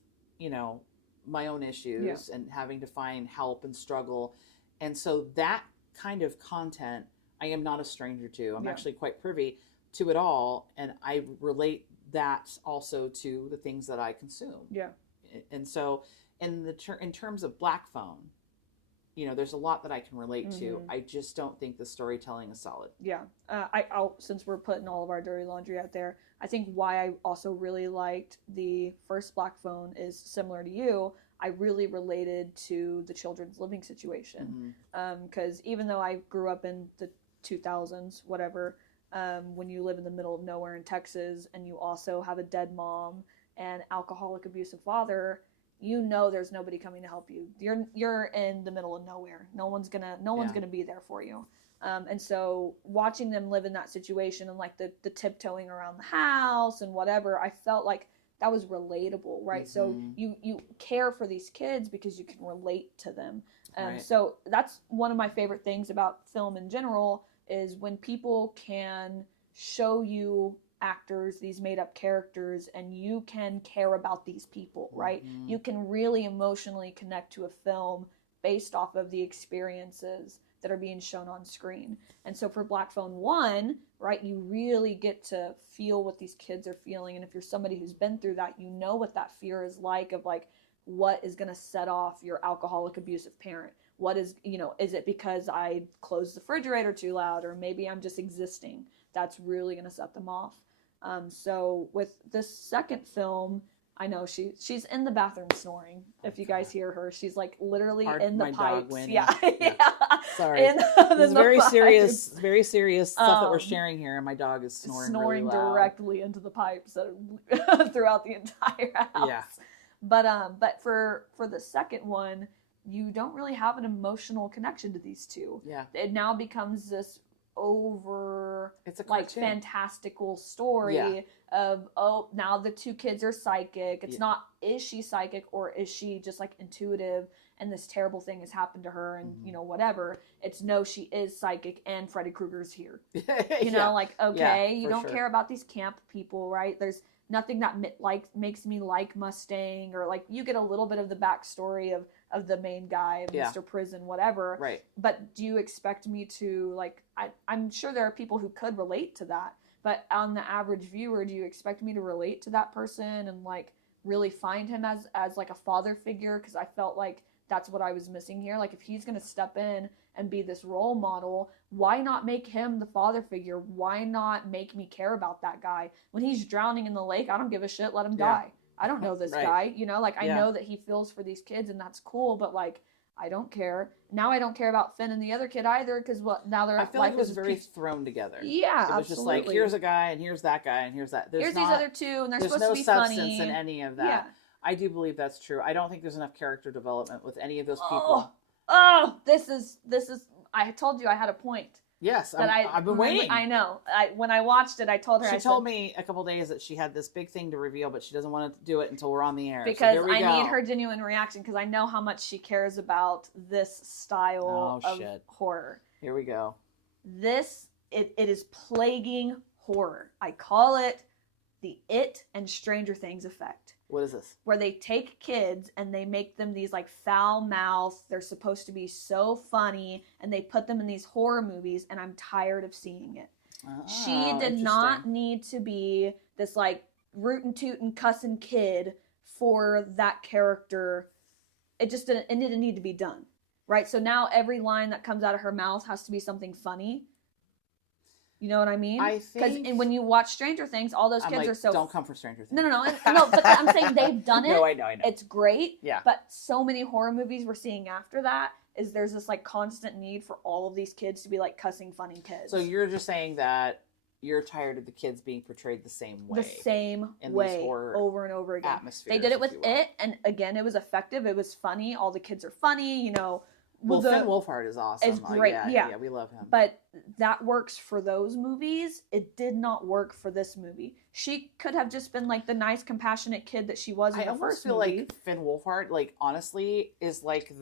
my own issues and having to find help and struggle. And so that kind of content, I am not a stranger to. I'm actually quite privy to it all. And I relate that also to the things that I consume. Yeah. And so in terms of Black Phone, there's a lot that I can relate to. I just don't think the storytelling is solid. Yeah. Since we're putting all of our dirty laundry out there, I think why I also really liked the first Black Phone is similar to you. I really related to the children's living situation. Because even though I grew up in the 2000s, whatever, when you live in the middle of nowhere in Texas and you also have a dead mom and alcoholic abusive father, there's nobody coming to help you. You're in the middle of nowhere. No one's gonna be there for you. And so watching them live in that situation and like the tiptoeing around the house and whatever, I felt like that was relatable, right? So you care for these kids because you can relate to them. So that's one of my favorite things about film in general is when people can show you actors, these made up characters, and you can care about these people, right? You can really emotionally connect to a film based off of the experiences that are being shown on screen. And so for Black Phone 1, right, you really get to feel what these kids are feeling. And if you're somebody who's been through that, you know what that fear is like of like, what is going to set off your alcoholic abusive parent? What is, is it because I closed the refrigerator too loud, or maybe I'm just existing? That's really going to set them off. So with this second film, I know she's in the bathroom snoring. If you guys hear her, she's like literally in the pipes. Yeah. Sorry. This is very serious stuff that we're sharing here, and my dog is snoring really loud. Directly into the pipes throughout the entire house. Yeah. But for the second one, you don't really have an emotional connection to these two. Yeah. It now becomes this it's a like fantastical story of now the two kids are psychic. It's not is she psychic or is she just like intuitive and this terrible thing has happened to her and whatever. It's no, she is psychic and Freddy Krueger's here. You don't care about these camp people, right? There's nothing that makes me like Mustang, or like you get a little bit of the backstory of the main guy, Mr. Prison, whatever. Right. But do you expect me to like? I'm sure there are people who could relate to that, but on the average viewer, do you expect me to relate to that person and like really find him as like a father figure? Because I felt like that's what I was missing here. Like, if he's going to step in and be this role model, why not make him the father figure? Why not make me care about that guy? When he's drowning in the lake, I don't give a shit. Let him die. I don't know this guy, you know? Like, I know that he feels for these kids, and that's cool, but, like, I don't care. Now I don't care about Finn and the other kid either, because now they're... I feel like it was very thrown together. Yeah, it was just like, here's a guy, and here's that guy, and here's that. Here's these other two, and they're supposed to be funny. There's no substance in any of that. Yeah. I do believe that's true. I don't think there's enough character development with any of those people. This is. I told you I had a point. Yes, I've been waiting. I know. When I watched it, I told her. She told me a couple days that she had this big thing to reveal, but she doesn't want to do it until we're on the air. Because I need her genuine reaction, because I know how much she cares about this style of horror. Here we go. It is plaguing horror. I call it the It and Stranger Things effect. What is this? Where they take kids and they make them these like foul mouth, they're supposed to be so funny, and they put them in these horror movies, and I'm tired of seeing it. She did not need to be this like rootin' tootin' cussin' kid for that character. It didn't need to be done. Right? So now every line that comes out of her mouth has to be something funny. You know what I mean? I think... Because when you watch Stranger Things, all those kids are so... Don't come for Stranger Things. No, but I'm saying they've done it. No, I know. It's great. Yeah. But so many horror movies we're seeing after that is there's this, like, constant need for all of these kids to be, like, cussing, funny kids. So you're just saying that you're tired of the kids being portrayed the same way. The same way, over and over again. They did it with It, and again, it was effective. It was funny. All the kids are funny, you know... Well, Finn Wolfhard is awesome. It's great. Yeah, we love him. But that works for those movies. It did not work for this movie. She could have just been like the nice, compassionate kid that she was in the first movie. I almost feel like Finn Wolfhard, like, honestly, is like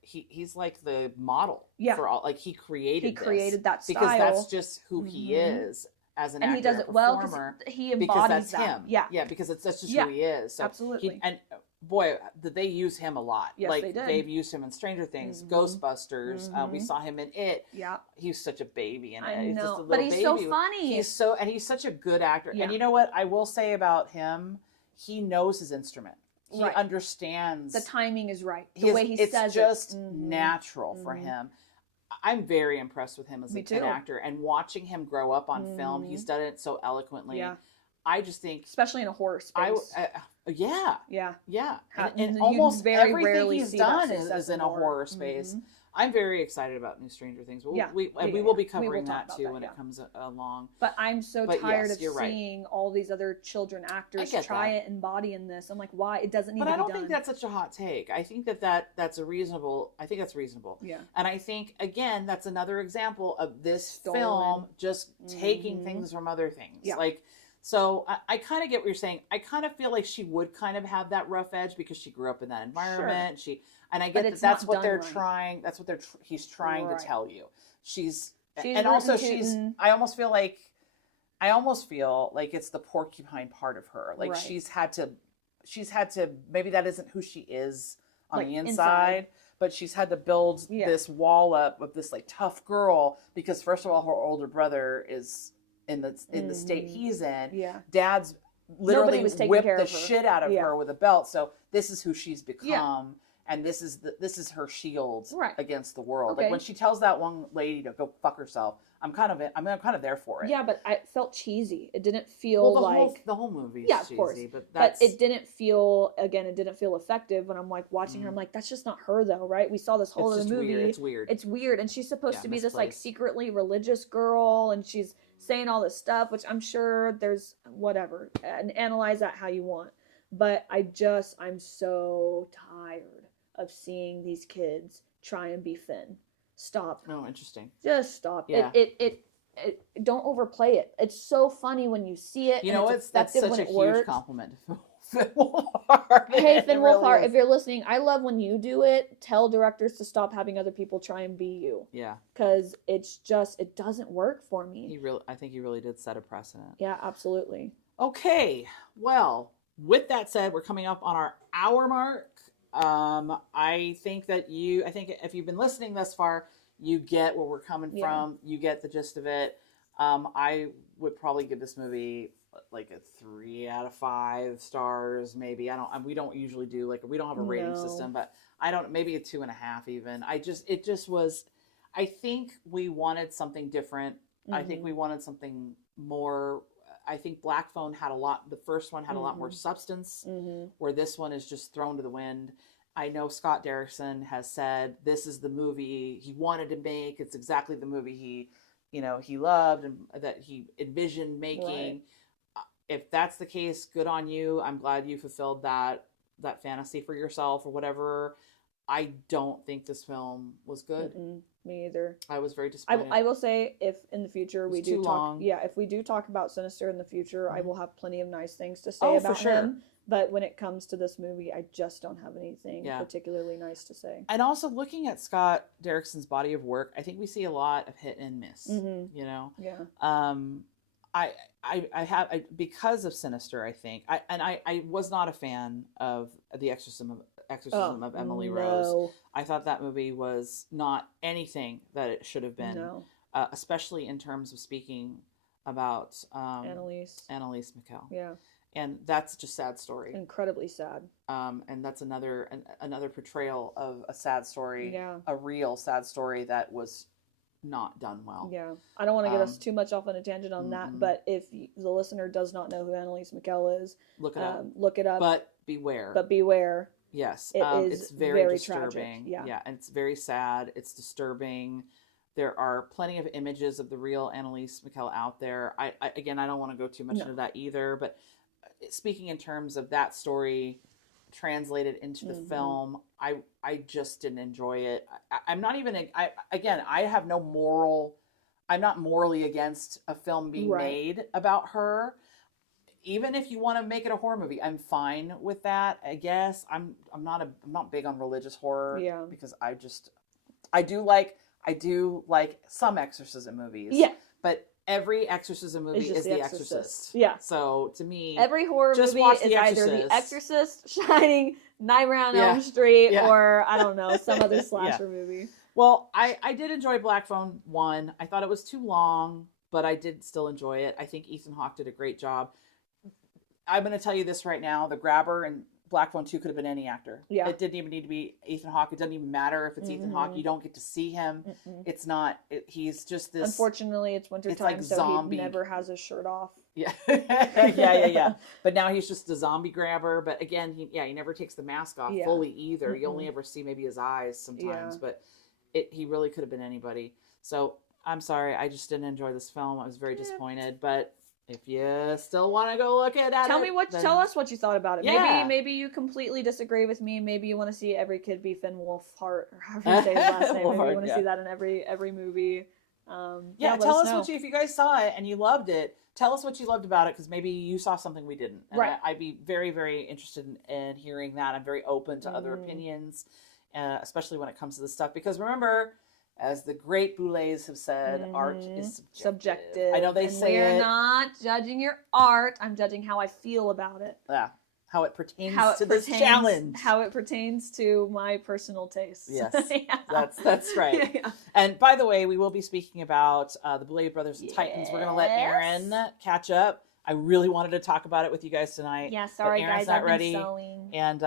he's like the model for all. Like, he created that style because that's just who he is as an actor, and he does it well because he embodies that. Him. Yeah, because that's just who he is. So absolutely. And boy, did they use him a lot. Yes, like, they did. They've used him in Stranger Things, Ghostbusters. We saw him in It. Yeah. He's such a baby in it. I know. He's just a little but he's baby. so funny. He's such a good actor. Yeah. And you know what I will say about him? He knows his instrument. He understands. The timing is right. The way he says it. It's just natural for him. I'm very impressed with him as an actor. And watching him grow up on film, he's done it so eloquently. Yeah. I just think... Especially in a horror space. Yeah. Yeah. And almost very everything rarely he's done is in a horror space. I'm very excited about New Stranger Things. We will be covering that too when it comes along. But I'm so tired of seeing all these other children actors try it and embody in this. I'm like, why? It doesn't need to be done. But I don't think that's such a hot take. I think that's a reasonable. I think that's reasonable. Yeah. And I think, again, that's another example of this film just taking things from other things. Yeah. Like. So I kind of get what you're saying. I kind of feel like she would kind of have that rough edge because she grew up in that environment. Sure. And I get that's what they're trying. That's what he's trying to tell you. And also I almost feel like it's the porcupine part of her. Like she's had to maybe that isn't who she is on the inside. But she's had to build this wall up of this like tough girl because first of all her older brother is in the state he's in. Yeah. Dad's literally whipped the shit out of her with a belt. So this is who she's become. And this is her shield against the world. Okay. Like when she tells that one lady to go fuck herself, I'm kind of there for it. Yeah, but it felt cheesy. It didn't feel the whole movie is cheesy, course. But it didn't feel effective when I'm like watching her. I'm like, that's just not her though, right? We saw this whole other movie. It's weird. It's weird, and she's supposed to be this like secretly religious girl, and she's saying all this stuff, which I'm sure there's whatever, and analyze that how you want. But I'm so tired of seeing these kids try and be Finn. Stop. Oh, interesting. Just stop. Yeah. It don't overplay it. It's so funny when you see it. You know, that's such a huge compliment to Finn Wolfhard. Hey, Finn Wolfhard, if you're listening, I love when you do it. Tell directors to stop having other people try and be you. Yeah. Because it doesn't work for me. I think you really did set a precedent. Yeah, absolutely. Okay. Well, with that said, we're coming up on our hour mark. I think if you've been listening thus far, you get where we're coming from. You get the gist of it. I would probably give this movie like a 3 out of 5 stars, maybe. We don't usually do we don't have a rating system, but I don't, maybe a 2.5 even. It just was, I think we wanted something different. I think we wanted something more. I think Black Phone had the first one had a lot more substance, where this one is just thrown to the wind. I know Scott Derrickson has said this is the movie he wanted to make. It's exactly the movie he loved and that he envisioned making. Right. If that's the case, good on you. I'm glad you fulfilled that fantasy for yourself or whatever. I don't think this film was good. Me either. I was very disappointed. I will say, if in the future we do talk, if we do talk about Sinister in the future, I will have plenty of nice things to say about him. But when it comes to this movie, I just don't have anything particularly nice to say. And also looking at Scott Derrickson's body of work, I think we see a lot of hit and miss. You know. Yeah. I because of Sinister, I think I was not a fan of The Exorcism of Emily Rose. I thought that movie was not anything that it should have been, especially in terms of speaking about Annalise McKell. Yeah, and that's just a sad story. Incredibly sad. And that's another portrayal of a sad story. Yeah, a real sad story that was not done well. Yeah, I don't want to get us too much off on a tangent on that, but if the listener does not know who Annalise McKell is, look it up. But beware. Yes, it's very disturbing. Tragic. Yeah, and it's very sad. It's disturbing. There are plenty of images of the real Annalise McKell out there. I don't want to go too much into that either, but speaking in terms of that story translated into the film, I just didn't enjoy it. I'm not even, I have no moral, I'm not morally against a film being made about her. Even if you want to make it a horror movie, I'm fine with that. I guess I'm not big on religious horror because I do like some exorcism movies. Yeah. But every exorcism movie is The Exorcist. Yeah. So to me, every horror movie is either The Exorcist, Shining, Nightmare on Elm Street, or I don't know, some other slasher movie. Well, I did enjoy Black Phone 1. I thought it was too long, but I did still enjoy it. I think Ethan Hawke did a great job. I'm going to tell you this right now. The grabber in Black Phone 2 could have been any actor. Yeah. It didn't even need to be Ethan Hawke. It doesn't even matter if it's Ethan Hawke. You don't get to see him. It's not. He's just this. Unfortunately, it's wintertime, like so zombie. He never has his shirt off. Yeah. yeah. But now he's just a zombie grabber. But again, he never takes the mask off fully either. You only ever see maybe his eyes sometimes. But he really could have been anybody. So I'm sorry. I just didn't enjoy this film. I was very disappointed. But if you still want to go look at it, tell us what you thought about it. Yeah. Maybe you completely disagree with me. Maybe you want to see every kid be Finn Wolfhard, or however you say his last name. Maybe you want to see that in every movie. Tell us if you guys saw it and you loved it. Tell us what you loved about it, because maybe you saw something we didn't. And I'd be very, very interested in hearing that. I'm very open to other opinions, especially when it comes to this stuff. Because remember, as the great Boulets have said, art is subjective. I know they say we're not judging your art. I'm judging how I feel about it. Yeah. How it pertains to this challenge. How it pertains to my personal tastes. Yes. That's right. Yeah. And by the way, we will be speaking about the Boulet Brothers and Titans. We're going to let Erin catch up. I really wanted to talk about it with you guys tonight. Yeah, sorry guys, I've been sewing. And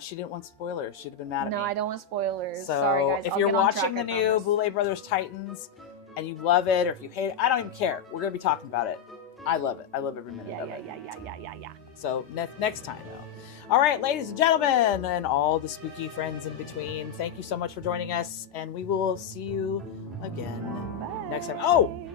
she didn't want spoilers. She'd have been mad at me. No, I don't want spoilers. So sorry, guys. If you're watching the new Boulet Brothers Titans and you love it, or if you hate it, I don't even care. We're going to be talking about it. I love it. I love every minute of it. Yeah. So next time, though. All right, ladies and gentlemen, and all the spooky friends in between, thank you so much for joining us, and we will see you again next time. Oh,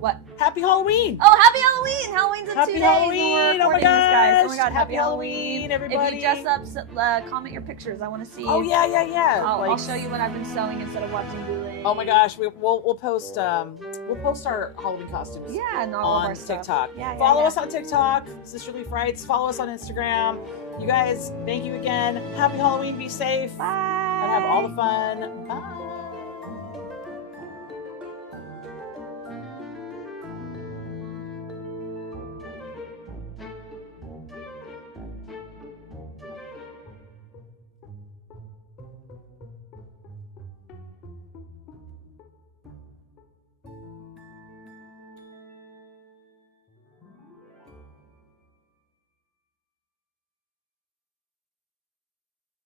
what? Happy Halloween! Oh, happy Halloween! Halloween's in 2 days. Halloween! Oh my God! Happy Halloween, everybody! If you dress up, comment your pictures. I want to see. Oh yeah. I'll show you what I've been sewing instead of watching Boulay. Oh my gosh, we'll post our Halloween costumes. Yeah, and all on of our TikTok. Yeah, Follow us on TikTok, Sisterly Frights. Follow us on Instagram. You guys, thank you again. Happy Halloween. Be safe. Bye. And have all the fun. Bye.